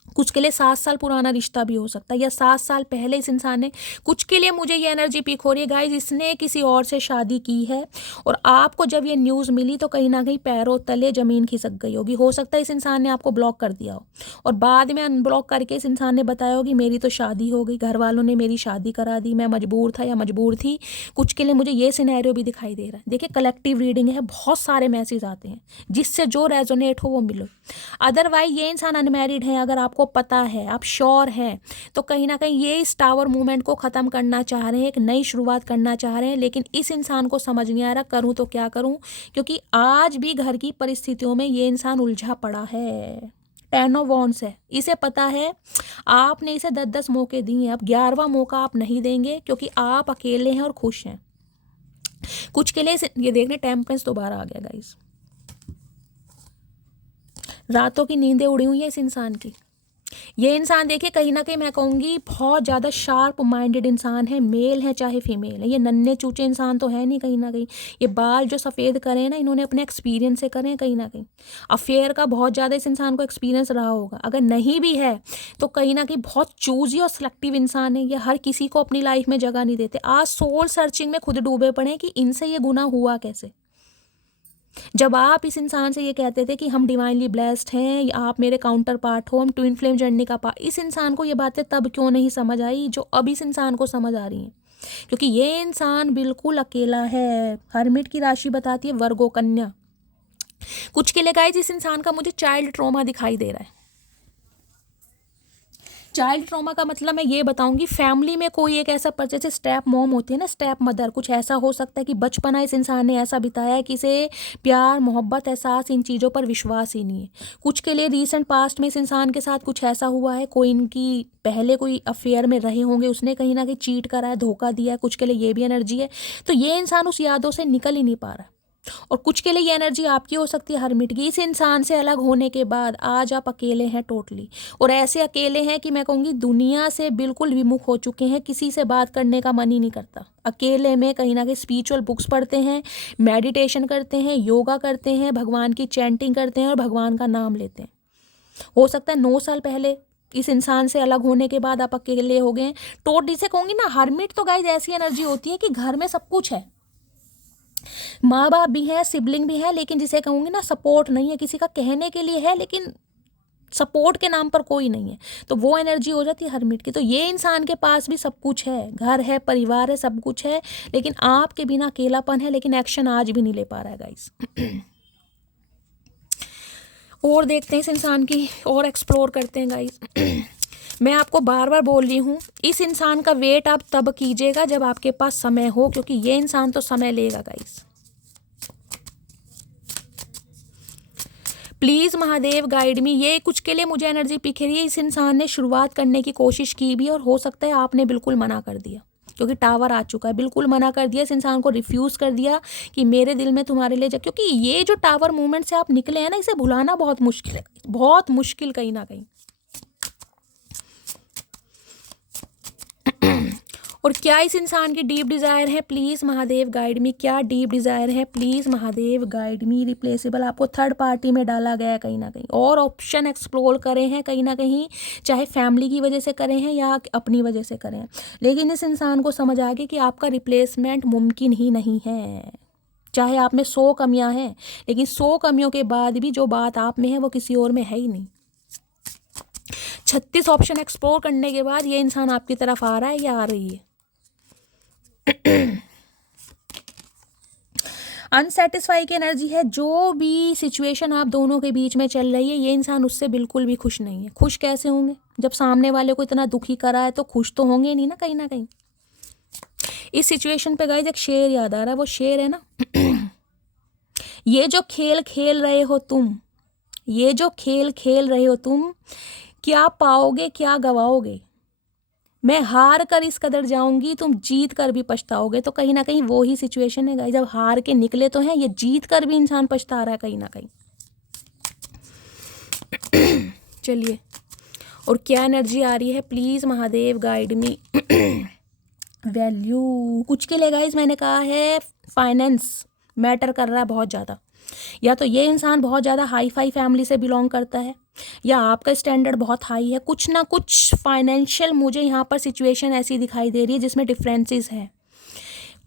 कुछ के लिए 7 साल पुराना रिश्ता भी हो सकता है, या 7 साल पहले इस इंसान ने, कुछ के लिए मुझे ये एनर्जी पिक हो रही है गाइज, इसने किसी और से शादी की है और आपको जब ये न्यूज़ मिली तो कहीं ना कहीं पैरों तले ज़मीन खिसक गई होगी। हो सकता है इस इंसान ने आपको ब्लॉक कर दिया हो और बाद में अनब्लॉक करके इस इंसान ने बताया होगी मेरी तो शादी हो गई, घर वालों ने मेरी शादी करा दी, मैं मजबूर था या मजबूर थी। कुछ के लिए मुझे ये सिनेरियो भी दिखाई दे रहा है। देखिए कलेक्टिव रीडिंग है, बहुत सारे मैसेज आते हैं, जिससे जो रेजोनेट हो वो मिलो। अदरवाइज ये इंसान अनमैरिड है, अगर आपको पता है, आप श्योर हैं, तो कहीं ना कहीं ये इस टावर मूवमेंट को ख़त्म करना चाह रहे हैं, एक नई शुरुआत करना चाह रहे हैं। लेकिन इस इंसान को समझ नहीं आ रहा करूं तो क्या करूं, क्योंकि आज भी घर की परिस्थितियों में ये इंसान उलझा पड़ा है। 10 ऑफ वॉन्ड्स है, इसे पता है आपने इसे 10-10 मौके दिए, अब 11वां मौका आप नहीं देंगे, क्योंकि आप अकेले हैं और खुश हैं। कुछ के लिए ये देखने टेम्परेंस दोबारा आ गया गाइस, रातों की नींदें उड़ी हुई है इस इंसान की। ये इंसान देखिए कहीं ना कहीं मैं कहूँगी बहुत ज़्यादा शार्प माइंडेड इंसान है, मेल है चाहे फीमेल है। ये नन्हे चूचे इंसान तो है नहीं, कहीं ना कहीं ये बाल जो सफ़ेद करें ना, इन्होंने अपने एक्सपीरियंस से करें। कहीं ना कहीं अफेयर का बहुत ज़्यादा इस इंसान को एक्सपीरियंस रहा होगा, अगर नहीं भी है तो कहीं ना कहीं बहुत चूजी और सिलेक्टिव इंसान है। ये हर किसी को अपनी लाइफ में जगह नहीं देते। आज सोल सर्चिंग में खुद डूबे पड़े कि इनसे ये गुनाह हुआ कैसे। जब आप इस इंसान से ये कहते थे कि हम डिवाइनली ब्लेस्ड हैं, या आप मेरे काउंटर पार्ट हो, हम ट्विन फ्लेम जर्नी का पार्ट, इस इंसान को ये बातें तब क्यों नहीं समझ आई जो अब इस इंसान को समझ आ रही हैं? क्योंकि ये इंसान बिल्कुल अकेला है। हर्मिट की राशि बताती है वर्गो कन्या। कुछ के लिए गाइस इस इंसान का मुझे चाइल्ड ट्रॉमा दिखाई दे रहा है। चाइल्ड ट्रॉमा का मतलब मैं ये बताऊंगी, फैमिली में कोई एक ऐसा जैसे स्टेप मॉम होती है ना, स्टेप मदर, कुछ ऐसा हो सकता है कि बचपना इस इंसान ने ऐसा बिताया है कि इसे प्यार मोहब्बत एहसास इन चीज़ों पर विश्वास ही नहीं है। कुछ के लिए रीसेंट पास्ट में इस इंसान के साथ कुछ ऐसा हुआ है, कोई इनकी पहले कोई अफेयर में रहे होंगे, उसने कहीं ना कहीं चीट करा है, धोखा दिया है। कुछ के लिए ये भी एनर्जी है, तो ये इंसान उस यादों से निकल ही नहीं पा रहा। और कुछ के लिए ये एनर्जी आपकी हो सकती है हर्मिट की। इस इंसान से अलग होने के बाद आज आप अकेले हैं टोटली, और ऐसे अकेले हैं कि मैं कहूँगी दुनिया से बिल्कुल विमुख हो चुके हैं, किसी से बात करने का मन ही नहीं करता। अकेले में कहीं ना कहीं स्पिरिचुअल बुक्स पढ़ते हैं, मेडिटेशन करते हैं, योगा करते हैं, भगवान की चैंटिंग करते हैं और भगवान का नाम लेते हैं। हो सकता है 9 साल पहले इस इंसान से अलग होने के बाद आप अकेले हो गए। टोटली से कहूँगी ना, हर्मिट तो गाइज ऐसी एनर्जी होती है कि घर में सब कुछ है, माँ बाप भी है, सिबलिंग भी है, लेकिन जिसे कहूँगी ना सपोर्ट नहीं है, किसी का कहने के लिए है लेकिन सपोर्ट के नाम पर कोई नहीं है। तो वो एनर्जी हो जाती है हर्मिट की। तो ये इंसान के पास भी सब कुछ है, घर है, परिवार है, सब कुछ है, लेकिन आपके बिना अकेलापन है, लेकिन एक्शन आज भी नहीं ले पा रहा है गाइस। और देखते हैं इस इंसान की, और एक्सप्लोर करते हैं गाइस। मैं आपको बार बार बोल रही हूँ, इस इंसान का वेट आप तब कीजिएगा जब आपके पास समय हो, क्योंकि ये इंसान तो समय लेगा गाइस। प्लीज़ महादेव गाइड मी। ये कुछ के लिए मुझे एनर्जी पिक रही है, इस इंसान ने शुरुआत करने की कोशिश की भी, और हो सकता है आपने बिल्कुल मना कर दिया, क्योंकि टावर आ चुका है, बिल्कुल मना कर दिया, इस इंसान को रिफ्यूज़ कर दिया कि मेरे दिल में तुम्हारे लिए क्योंकि ये जो टावर मूवमेंट से आप निकले हैं ना, इसे भुलाना बहुत मुश्किल है, बहुत मुश्किल कहीं ना कहीं। और क्या इस इंसान की डीप डिज़ायर है? प्लीज़ महादेव गाइड मी। क्या डीप डिज़ायर है? Please Mahadev guide me. Replaceable आपको थर्ड पार्टी में डाला गया है कहीं ना कहीं, और ऑप्शन एक्सप्लोर करें हैं कहीं ना कहीं, चाहे फैमिली की वजह से करें हैं या अपनी वजह से करें हैं, लेकिन इस इंसान को समझ आ गया कि आपका रिप्लेसमेंट मुमकिन ही नहीं है। चाहे आप में 100 कमियाँ हैं, लेकिन 100 कमियों के बाद भी जो बात आप में है वो किसी और में है ही नहीं। 36 ऑप्शन एक्सप्लोर करने के बाद ये इंसान आपकी तरफ आ रहा है या आ रही है? अनसेटिस्फाई की एनर्जी है। जो भी सिचुएशन आप दोनों के बीच में चल रही है, ये इंसान उससे बिल्कुल भी खुश नहीं है। खुश कैसे होंगे जब सामने वाले को इतना दुखी करा है, तो खुश तो होंगे नहीं ना कहीं ना कहीं। इस सिचुएशन पे गाइस एक शेर याद आ रहा है, वो शेर है ना, ये जो खेल खेल रहे हो तुम, ये जो खेल खेल रहे हो तुम, क्या पाओगे क्या गवाओगे, मैं हार कर इस कदर जाऊंगी, तुम जीत कर भी पछताओगे। तो कहीं ना कहीं वो ही सिचुएशन है गाइस, जब हार के निकले तो हैं, ये जीत कर भी इंसान पछता रहा है कहीं ना कहीं। चलिए, और क्या एनर्जी आ रही है? Please Mahadev guide me. Value कुछ के लिए गाइस मैंने कहा है फाइनेंस मैटर कर रहा है बहुत ज़्यादा। या तो ये इंसान बहुत ज़्यादा हाई फाई फैमिली से बिलोंग करता है, या आपका स्टैंडर्ड बहुत हाई है। कुछ ना कुछ फाइनेंशियल मुझे यहाँ पर सिचुएशन ऐसी दिखाई दे रही है जिसमें डिफरेंसेस हैं।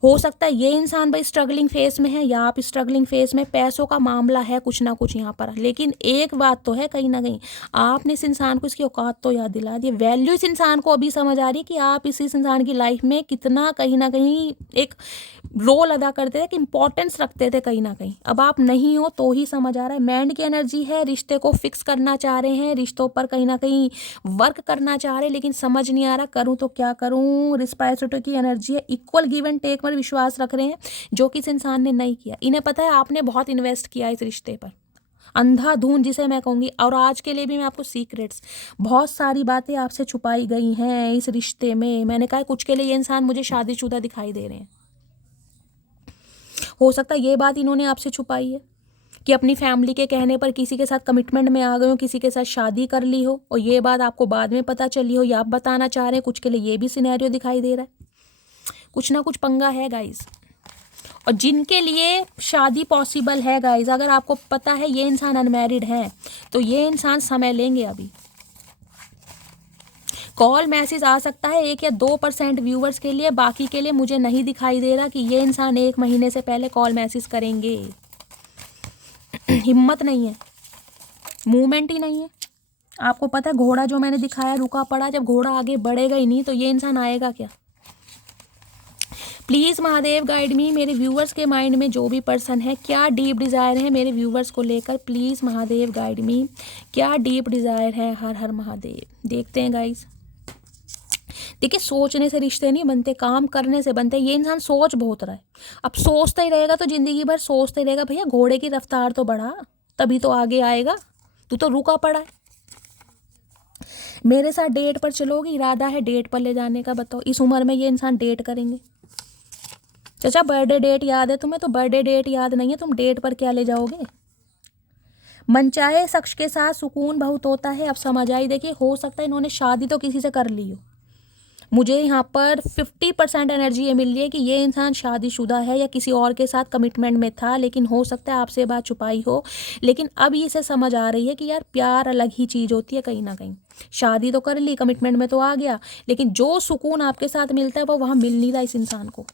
हो सकता है ये इंसान भाई स्ट्रगलिंग फेस में है, या आप स्ट्रगलिंग फेस में, पैसों का मामला है कुछ ना कुछ यहाँ पर। लेकिन एक बात तो है, कहीं ना कहीं आपने इस इंसान को इसकी औकात तो याद दिला दी, वैल्यू इस इंसान को अभी समझ आ रही है कि आप इस इंसान की लाइफ में कितना कहीं ना कहीं एक रोल अदा करते थे, कि इंपॉर्टेंस रखते थे कहीं ना कहीं। अब आप नहीं हो तो ही समझ आ रहा है। मैंड की एनर्जी है, रिश्ते को फिक्स करना चाह रहे हैं, रिश्तों पर कहीं ना कहीं वर्क करना चाह रहे हैं, लेकिन समझ नहीं आ रहा करूं तो क्या करूं। रिस्पाइसिटी की एनर्जी है, इक्वल गिव एंड टेक पर विश्वास रख रहे हैं, जो कि इस इंसान ने नहीं किया। इन्हें पता है आपने बहुत इन्वेस्ट किया इस रिश्ते पर, अंधाधुंध जिसे मैं कहूँगी। और आज के लिए भी मैं आपको सीक्रेट्स, बहुत सारी बातें आपसे छुपाई गई हैं इस रिश्ते में। मैंने कहा कुछ के लिए ये इंसान मुझे शादीशुदा दिखाई दे रहे हैं। हो सकता है ये बात इन्होंने आपसे छुपाई है कि अपनी फैमिली के कहने पर किसी के साथ कमिटमेंट में आ गए हो, किसी के साथ शादी कर ली हो, और ये बात आपको बाद में पता चली हो, या आप बताना चाह रहे हैं। कुछ के लिए ये भी सिनेरियो दिखाई दे रहा है। कुछ ना कुछ पंगा है गाइज। और जिनके लिए शादी पॉसिबल है गाइज, अगर आपको पता है ये इंसान अनमैरिड है, तो ये इंसान समय लेंगे। अभी कॉल मैसेज आ सकता है 1 या 2% व्यूवर्स के लिए, बाकी के लिए मुझे नहीं दिखाई दे रहा कि ये इंसान 1 महीने से पहले कॉल मैसेज करेंगे। हिम्मत नहीं है, मूवमेंट ही नहीं है। आपको पता है घोड़ा जो मैंने दिखाया रुका पड़ा, जब घोड़ा आगे बढ़ेगा ही नहीं तो ये इंसान आएगा क्या। प्लीज़ महादेव गाइड मी, मेरे व्यूवर्स के माइंड में जो भी पर्सन है, क्या डीप डिज़ायर है मेरे व्यूवर्स को लेकर। प्लीज़ महादेव गाइड मी, क्या डीप डिज़ायर है। हर हर महादेव। देखते हैं गाइज। देखिए सोचने से रिश्ते नहीं बनते, काम करने से बनते। ये इंसान सोच बहुत रहा है। अब सोचता ही रहेगा तो ज़िंदगी भर सोचता ही रहेगा। भैया घोड़े की रफ्तार तो बढ़ा, तभी तो आगे आएगा। तू तो रुका पड़ा है। मेरे साथ डेट पर चलोगी, इरादा है डेट पर ले जाने का। बताओ इस उम्र में ये इंसान डेट करेंगे। चाचा बर्थडे डेट याद है तुम्हें? तो बर्थडे डेट याद नहीं है, तुम डेट पर क्या ले जाओगे। मनचाहे शख्स के साथ सुकून बहुत होता है। अब समझ आई। देखिए हो सकता है इन्होंने शादी तो किसी से कर ली हो। मुझे यहाँ पर 50% एनर्जी ये मिल रही है कि ये इंसान शादीशुदा है या किसी और के साथ कमिटमेंट में था, लेकिन हो सकता है आपसे बात छुपाई हो। लेकिन अब इसे समझ आ रही है कि यार प्यार अलग ही चीज़ होती है। कहीं ना कहीं शादी तो कर ली, कमिटमेंट में तो आ गया, लेकिन जो सुकून आपके साथ मिलता है वो वहाँ मिल नहीं रहा इस इंसान को।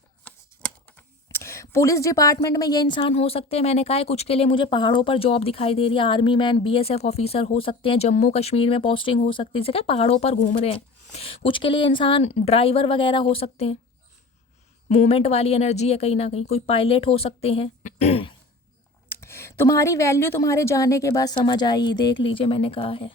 पुलिस डिपार्टमेंट में ये इंसान हो सकते हैं। मैंने कहा है कुछ के लिए मुझे पहाड़ों पर जॉब दिखाई दे रही है। आर्मी मैन, BSF ऑफिसर हो सकते हैं, जम्मू कश्मीर में पोस्टिंग हो सकती है। जैसे पहाड़ों पर घूम रहे हैं। कुछ के लिए इंसान ड्राइवर वगैरह हो सकते हैं। मूवमेंट वाली एनर्जी है कहीं ना कहीं। कोई पायलट हो सकते हैं। तुम्हारी वैल्यू तुम्हारे जाने के बाद समझ आई। देख लीजिए मैंने कहा है।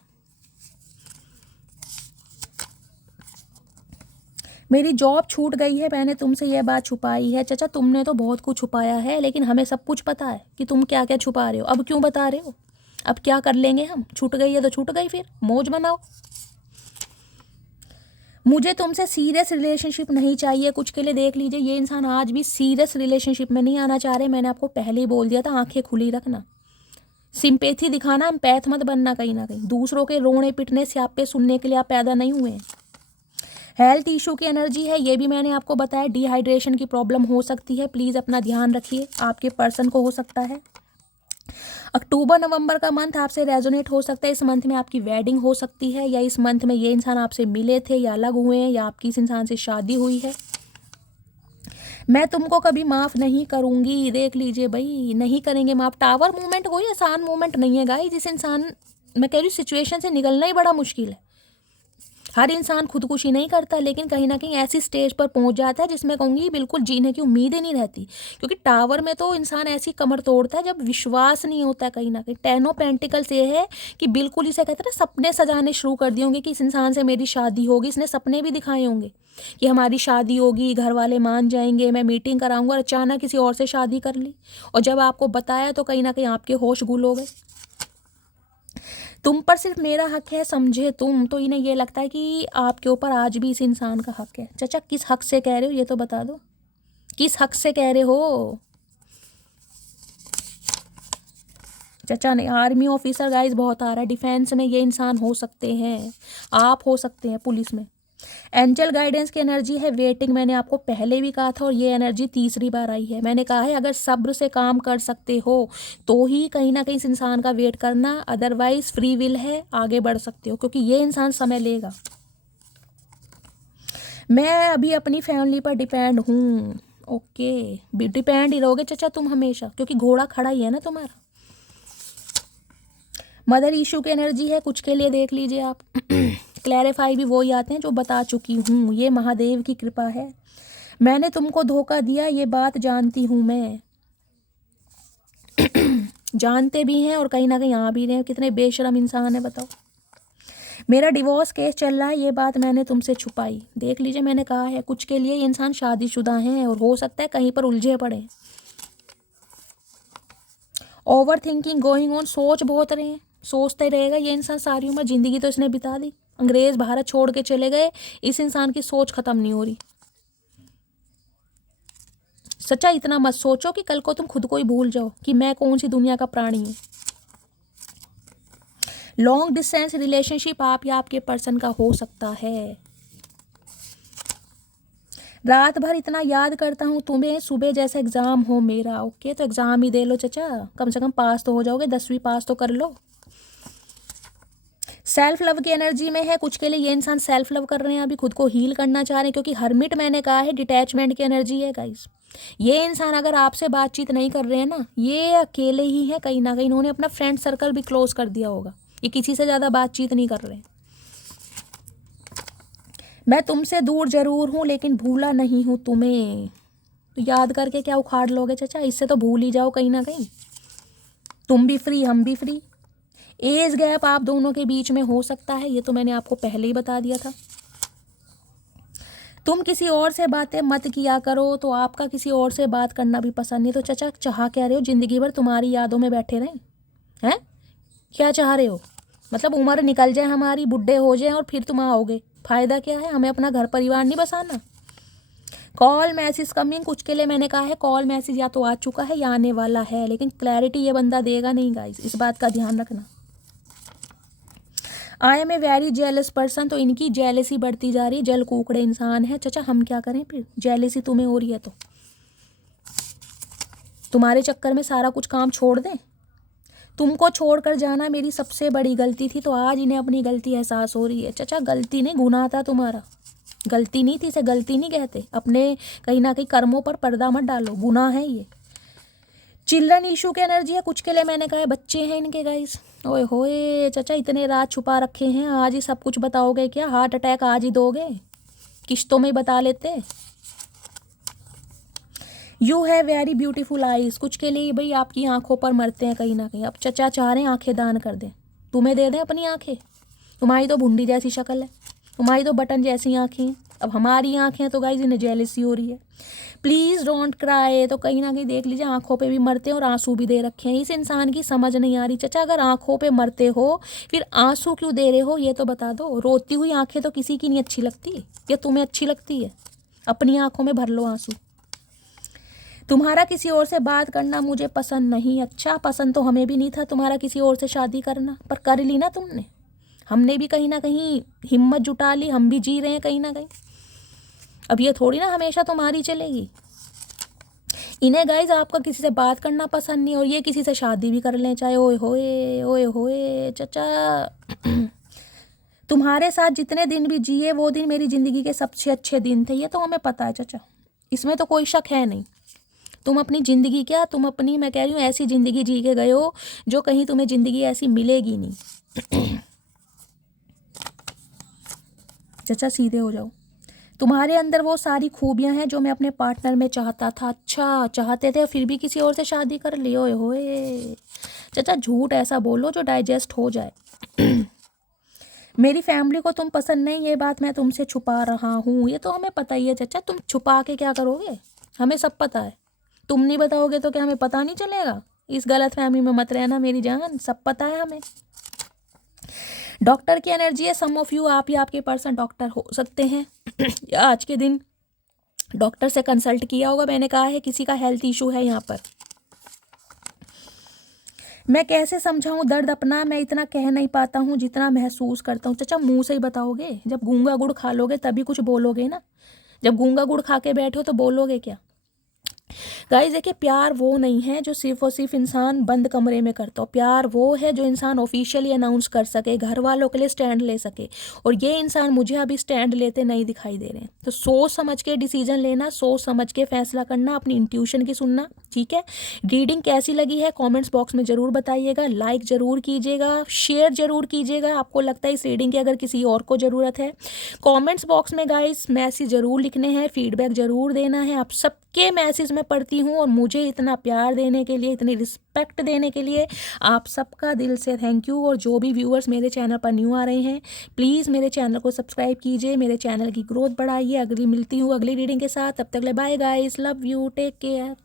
मेरी जॉब छूट गई है, मैंने तुमसे यह बात छुपाई है। चाचा तुमने तो बहुत कुछ छुपाया है, लेकिन हमें सब कुछ पता है कि तुम क्या क्या छुपा रहे हो। अब क्यों बता रहे हो? अब क्या कर लेंगे हम? छूट गई है तो छूट गई, फिर मौज बनाओ। मुझे तुमसे सीरियस रिलेशनशिप नहीं चाहिए। कुछ के लिए देख लीजिए ये इंसान आज भी सीरियस रिलेशनशिप में नहीं आना चाह रहे। मैंने आपको पहले ही बोल दिया था, आंखें खुली रखना, सिंपैथी दिखाना, एम्पैथ मत बनना। कहीं ना कहीं दूसरों के रोने पिटने स्यापे सुनने के लिए आप पैदा नहीं हुए हैं। हेल्थ इशू की एनर्जी है, ये भी मैंने आपको बताया। डिहाइड्रेशन की प्रॉब्लम हो सकती है, प्लीज़ अपना ध्यान रखिए। आपके पर्सन को हो सकता है। अक्टूबर नवंबर का मंथ आपसे रेजोनेट हो सकता है। इस मंथ में आपकी वेडिंग हो सकती है, या इस मंथ में ये इंसान आपसे मिले थे या अलग हुए हैं, या आपकी इस इंसान से शादी हुई है। मैं तुमको कभी माफ़ नहीं करूँगी। देख लीजिए भाई, नहीं करेंगे माफ़। टावर मूवमेंट कोई आसान मूवमेंट नहीं है गाइस। जिस इंसान, मैं कह रही हूँ, सिचुएशन से निकलना ही बड़ा मुश्किल है। हर इंसान खुदकुशी नहीं करता, लेकिन कहीं ना कहीं ऐसी स्टेज पर पहुंच जाता है जिसमें कहूँगी बिल्कुल जीने की उम्मीद ही नहीं रहती। क्योंकि टावर में तो इंसान ऐसी कमर तोड़ता है जब विश्वास नहीं होता है। कहीं ना कहीं 10 ऑफ पेंटिकल्स ये है कि बिल्कुल इसे कहते हैं ना, सपने सजाने शुरू कर दिए होंगे कि इस इंसान से मेरी शादी होगी। इसने सपने भी दिखाए होंगे कि हमारी शादी होगी, घर वाले मान जाएंगे, मैं मीटिंग कराऊंगा, और अचानक किसी और से शादी कर ली। और जब आपको बताया तो कहीं ना कहीं आपके होश गुल हो गए। तुम पर सिर्फ मेरा हक है, समझे तुम। तो इन्हें ये लगता है कि आपके ऊपर आज भी इस इंसान का हक है। चाचा किस हक से कह रहे हो ये तो बता दो, किस हक से कह रहे हो? चाचा नहीं, आर्मी ऑफिसर गाइस बहुत आ रहा है। डिफेंस में ये इंसान हो सकते हैं, आप हो सकते हैं, पुलिस में। एंजल गाइडेंस की एनर्जी है वेटिंग, मैंने आपको पहले भी कहा था, और ये एनर्जी तीसरी बार आई है। मैंने कहा है अगर सब्र से काम कर सकते हो तो ही कहीं ना कहीं इस इंसान का वेट करना, अदरवाइज फ्री विल है, आगे बढ़ सकते हो, क्योंकि ये इंसान समय लेगा। मैं अभी अपनी फैमिली पर डिपेंड हूँ। ओके, डिपेंड ही रहोगे चाचा तुम हमेशा, क्योंकि घोड़ा खड़ा ही है ना तुम्हारा। मदर इशू की एनर्जी है, कुछ के लिए देख लीजिए आप। क्लैरिफाई भी वही आते हैं जो बता चुकी हूँ, ये महादेव की कृपा है। मैंने तुमको धोखा दिया, ये बात जानती हूँ मैं। जानते भी हैं और कहीं ना कहीं आ भी रहे हैं, कितने बेशरम इंसान है बताओ। मेरा डिवोर्स केस चल रहा है, ये बात मैंने तुमसे छुपाई। देख लीजिए, मैंने कहा है कुछ के लिए ये इंसान शादीशुदा हैं और हो सकता है कहीं पर उलझे पड़े। ओवर थिंकिंग गोइंग ऑन, सोच बहुत रहे हैं, सोचते रहेगा ये इंसान सारी उम्र, जिंदगी तो इसने बिता दी, अंग्रेज भारत छोड़ के चले गए, इस इंसान की सोच खत्म नहीं हो रही। सच्चा इतना मत सोचो कि कल को तुम खुद को ही भूल जाओ कि मैं कौन सी दुनिया का प्राणी हूँ। लॉन्ग डिस्टेंस रिलेशनशिप आप या आपके पर्सन का हो सकता है। रात भर इतना याद करता हूँ तुम्हें, सुबह जैसे एग्जाम हो मेरा। ओके, तो एग्जाम ही दे लो चाचा, कम से कम पास तो हो जाओगे, 10वीं पास तो कर लो। सेल्फ लव की एनर्जी में है, कुछ के लिए ये इंसान सेल्फ लव कर रहे हैं, अभी खुद को हील करना चाह रहे हैं, क्योंकि हर्मिट मैंने कहा है डिटैचमेंट की एनर्जी है गाइस। ये इंसान अगर आपसे बातचीत नहीं कर रहे हैं ना, ये अकेले ही है, कहीं ना कहीं इन्होंने अपना फ्रेंड सर्कल भी क्लोज कर दिया होगा, ये किसी से ज़्यादा बातचीत नहीं कर रहे हैं। मैं तुमसे दूर जरूर हूँ लेकिन भूला नहीं हूँ तुम्हें। तो याद करके क्या उखाड़ लोगे चाचा, इससे तो भूल ही जाओ कहीं ना कहीं। तुम भी फ्री, हम भी फ्री। एज गैप आप दोनों के बीच में हो सकता है, ये तो मैंने आपको पहले ही बता दिया था। तुम किसी और से बातें मत किया करो, तो आपका किसी और से बात करना भी पसंद नहीं, तो चाचा चाह क्या रहे हो, जिंदगी भर तुम्हारी यादों में बैठे रहें हैं? क्या चाह रहे हो? मतलब उम्र निकल जाए हमारी, बुढ़े हो जाए और फिर तुम आओगे, फायदा क्या है? हमें अपना घर परिवार नहीं बसाना। कॉल मैसेज कमिंग, कुछ के लिए मैंने कहा है कॉल मैसेज या तो आ चुका है या आने वाला है, लेकिन क्लैरिटी ये बंदा देगा नहीं गाइस, इस बात का ध्यान रखना। I am a very jealous person, तो इनकी जेलसी बढ़ती जा रही, जल कुकड़े इंसान है चाचा, हम क्या करें फिर? जेलसी तुम्हें हो रही है तो तुम्हारे चक्कर में सारा कुछ काम छोड़ दें? तुमको छोड़कर जाना मेरी सबसे बड़ी गलती थी, तो आज इन्हें अपनी गलती एहसास हो रही है। चाचा गलती नहीं, गुनाह था तुम्हारा, गलती नहीं थी, इसे गलती नहीं कहते। अपने कहीं ना कहीं कर्मों पर पर्दा मत डालो, गुनाह है ये। चिल्ड्रन इशू की एनर्जी है, कुछ के लिए मैंने कहा है बच्चे हैं इनके गाइस। ओए होए चाचा, इतने राज छुपा रखे हैं, आज ही सब कुछ बताओगे क्या? हार्ट अटैक आज ही दोगे? किश्तों में ही बता लेते। You have very beautiful eyes, कुछ के लिए भाई आपकी आंखों पर मरते हैं कहीं ना कहीं। अब चचा चाह रहे हैं आंखें दान कर दें, तुम्हें दे दें अपनी आंखें। तुम्हारी तो भुंडी जैसी शक्ल है, तुम्हारी तो बटन जैसी आंखें हैं, अब हमारी आंखें हैं, तो गाइज इन्हें जेलसी हो रही है। प्लीज़ डोंट क्राई, तो कहीं ना कहीं देख लीजिए आंखों पे भी मरते हैं और आंसू भी दे रखे हैं। इस इंसान की समझ नहीं आ रही चाचा, अगर आंखों पे मरते हो फिर आंसू क्यों दे रहे हो, ये तो बता दो। रोती हुई आंखें तो किसी की नहीं अच्छी लगती, या तुम्हें अच्छी लगती है? अपनी आंखों में भर लो आंसू। तुम्हारा किसी और से बात करना मुझे पसंद नहीं। अच्छा, पसंद तो हमें भी नहीं था तुम्हारा किसी और से शादी करना, पर कर ली ना तुमने। हमने भी कहीं ना कहीं हिम्मत जुटा ली, हम भी जी रहे हैं कहीं ना कहीं। अब ये थोड़ी ना हमेशा तुम्हारी चलेगी। इन्हें गाइज आपका किसी से बात करना पसंद नहीं, और ये किसी से शादी भी कर लें चाहे। ओए होए चाचा, तुम्हारे साथ जितने दिन भी जिए वो दिन मेरी ज़िंदगी के सबसे अच्छे दिन थे, ये तो हमें पता है चाचा, इसमें तो कोई शक है नहीं। तुम अपनी ज़िंदगी क्या, तुम अपनी, मैं कह रही हूँ ऐसी ज़िंदगी जी के गए हो जो कहीं तुम्हें ज़िंदगी ऐसी मिलेगी नहीं। चाचा सीधे हो जाओ, तुम्हारे अंदर वो सारी खूबियां हैं जो मैं अपने पार्टनर में चाहता था। अच्छा, चाहते थे फिर भी किसी और से शादी कर ली। ओए होए चाचा, झूठ ऐसा बोलो जो डाइजेस्ट हो जाए। मेरी फैमिली को तुम पसंद नहीं, ये बात मैं तुमसे छुपा रहा हूँ, ये तो हमें पता ही है चाचा। तुम छुपा के क्या करोगे, हमें सब पता है। तुम नहीं बताओगे तो क्या हमें पता नहीं चलेगा? इस गलत फहमी में मत रहना मेरी जान, सब पता है हमें। डॉक्टर की एनर्जी है, सम ऑफ यू, आप या आपके पर्सन डॉक्टर हो सकते हैं। या आज के दिन डॉक्टर से कंसल्ट किया होगा। मैंने कहा है किसी का हेल्थ इशू है यहाँ पर। मैं कैसे समझाऊं दर्द अपना, मैं इतना कह नहीं पाता हूँ जितना महसूस करता हूँ। चाचा मुंह से ही बताओगे? जब गूंगा गुड़ खा लोगे तभी कुछ बोलोगे ना। जब गूंगा गुड़ खा के बैठो तो बोलोगे क्या? गाइस देखिए, प्यार वो नहीं है जो सिर्फ और सिर्फ इंसान बंद कमरे में करता हो। प्यार वो है जो इंसान ऑफिशियली अनाउंस कर सके, घर वालों के लिए स्टैंड ले सके। और ये इंसान मुझे अभी स्टैंड लेते नहीं दिखाई दे रहे हैं। तो सोच समझ के डिसीजन लेना, सोच समझ के फैसला करना, अपनी इंट्यूशन की सुनना। ठीक है, रीडिंग कैसी लगी है कमेंट्स बॉक्स में ज़रूर बताइएगा, लाइक ज़रूर कीजिएगा, शेयर ज़रूर कीजिएगा। आपको लगता है इस रीडिंग की अगर किसी और को ज़रूरत है, कमेंट्स बॉक्स में गाइस मैसेज ज़रूर लिखने हैं, फीडबैक ज़रूर देना है। आप सबके मैसेज मैं पढ़ती हूँ और मुझे इतना प्यार देने के लिए, इतनी रिस्पेक्ट देने के लिए आप सबका दिल से थैंक यू। और जो भी व्यूअर्स मेरे चैनल पर न्यू आ रहे हैं, प्लीज़ मेरे चैनल को सब्सक्राइब कीजिए, मेरे चैनल की ग्रोथ बढ़ाइए। अगली मिलती हूँ अगली रीडिंग के साथ, तब तक ले bye guys, love you, take care.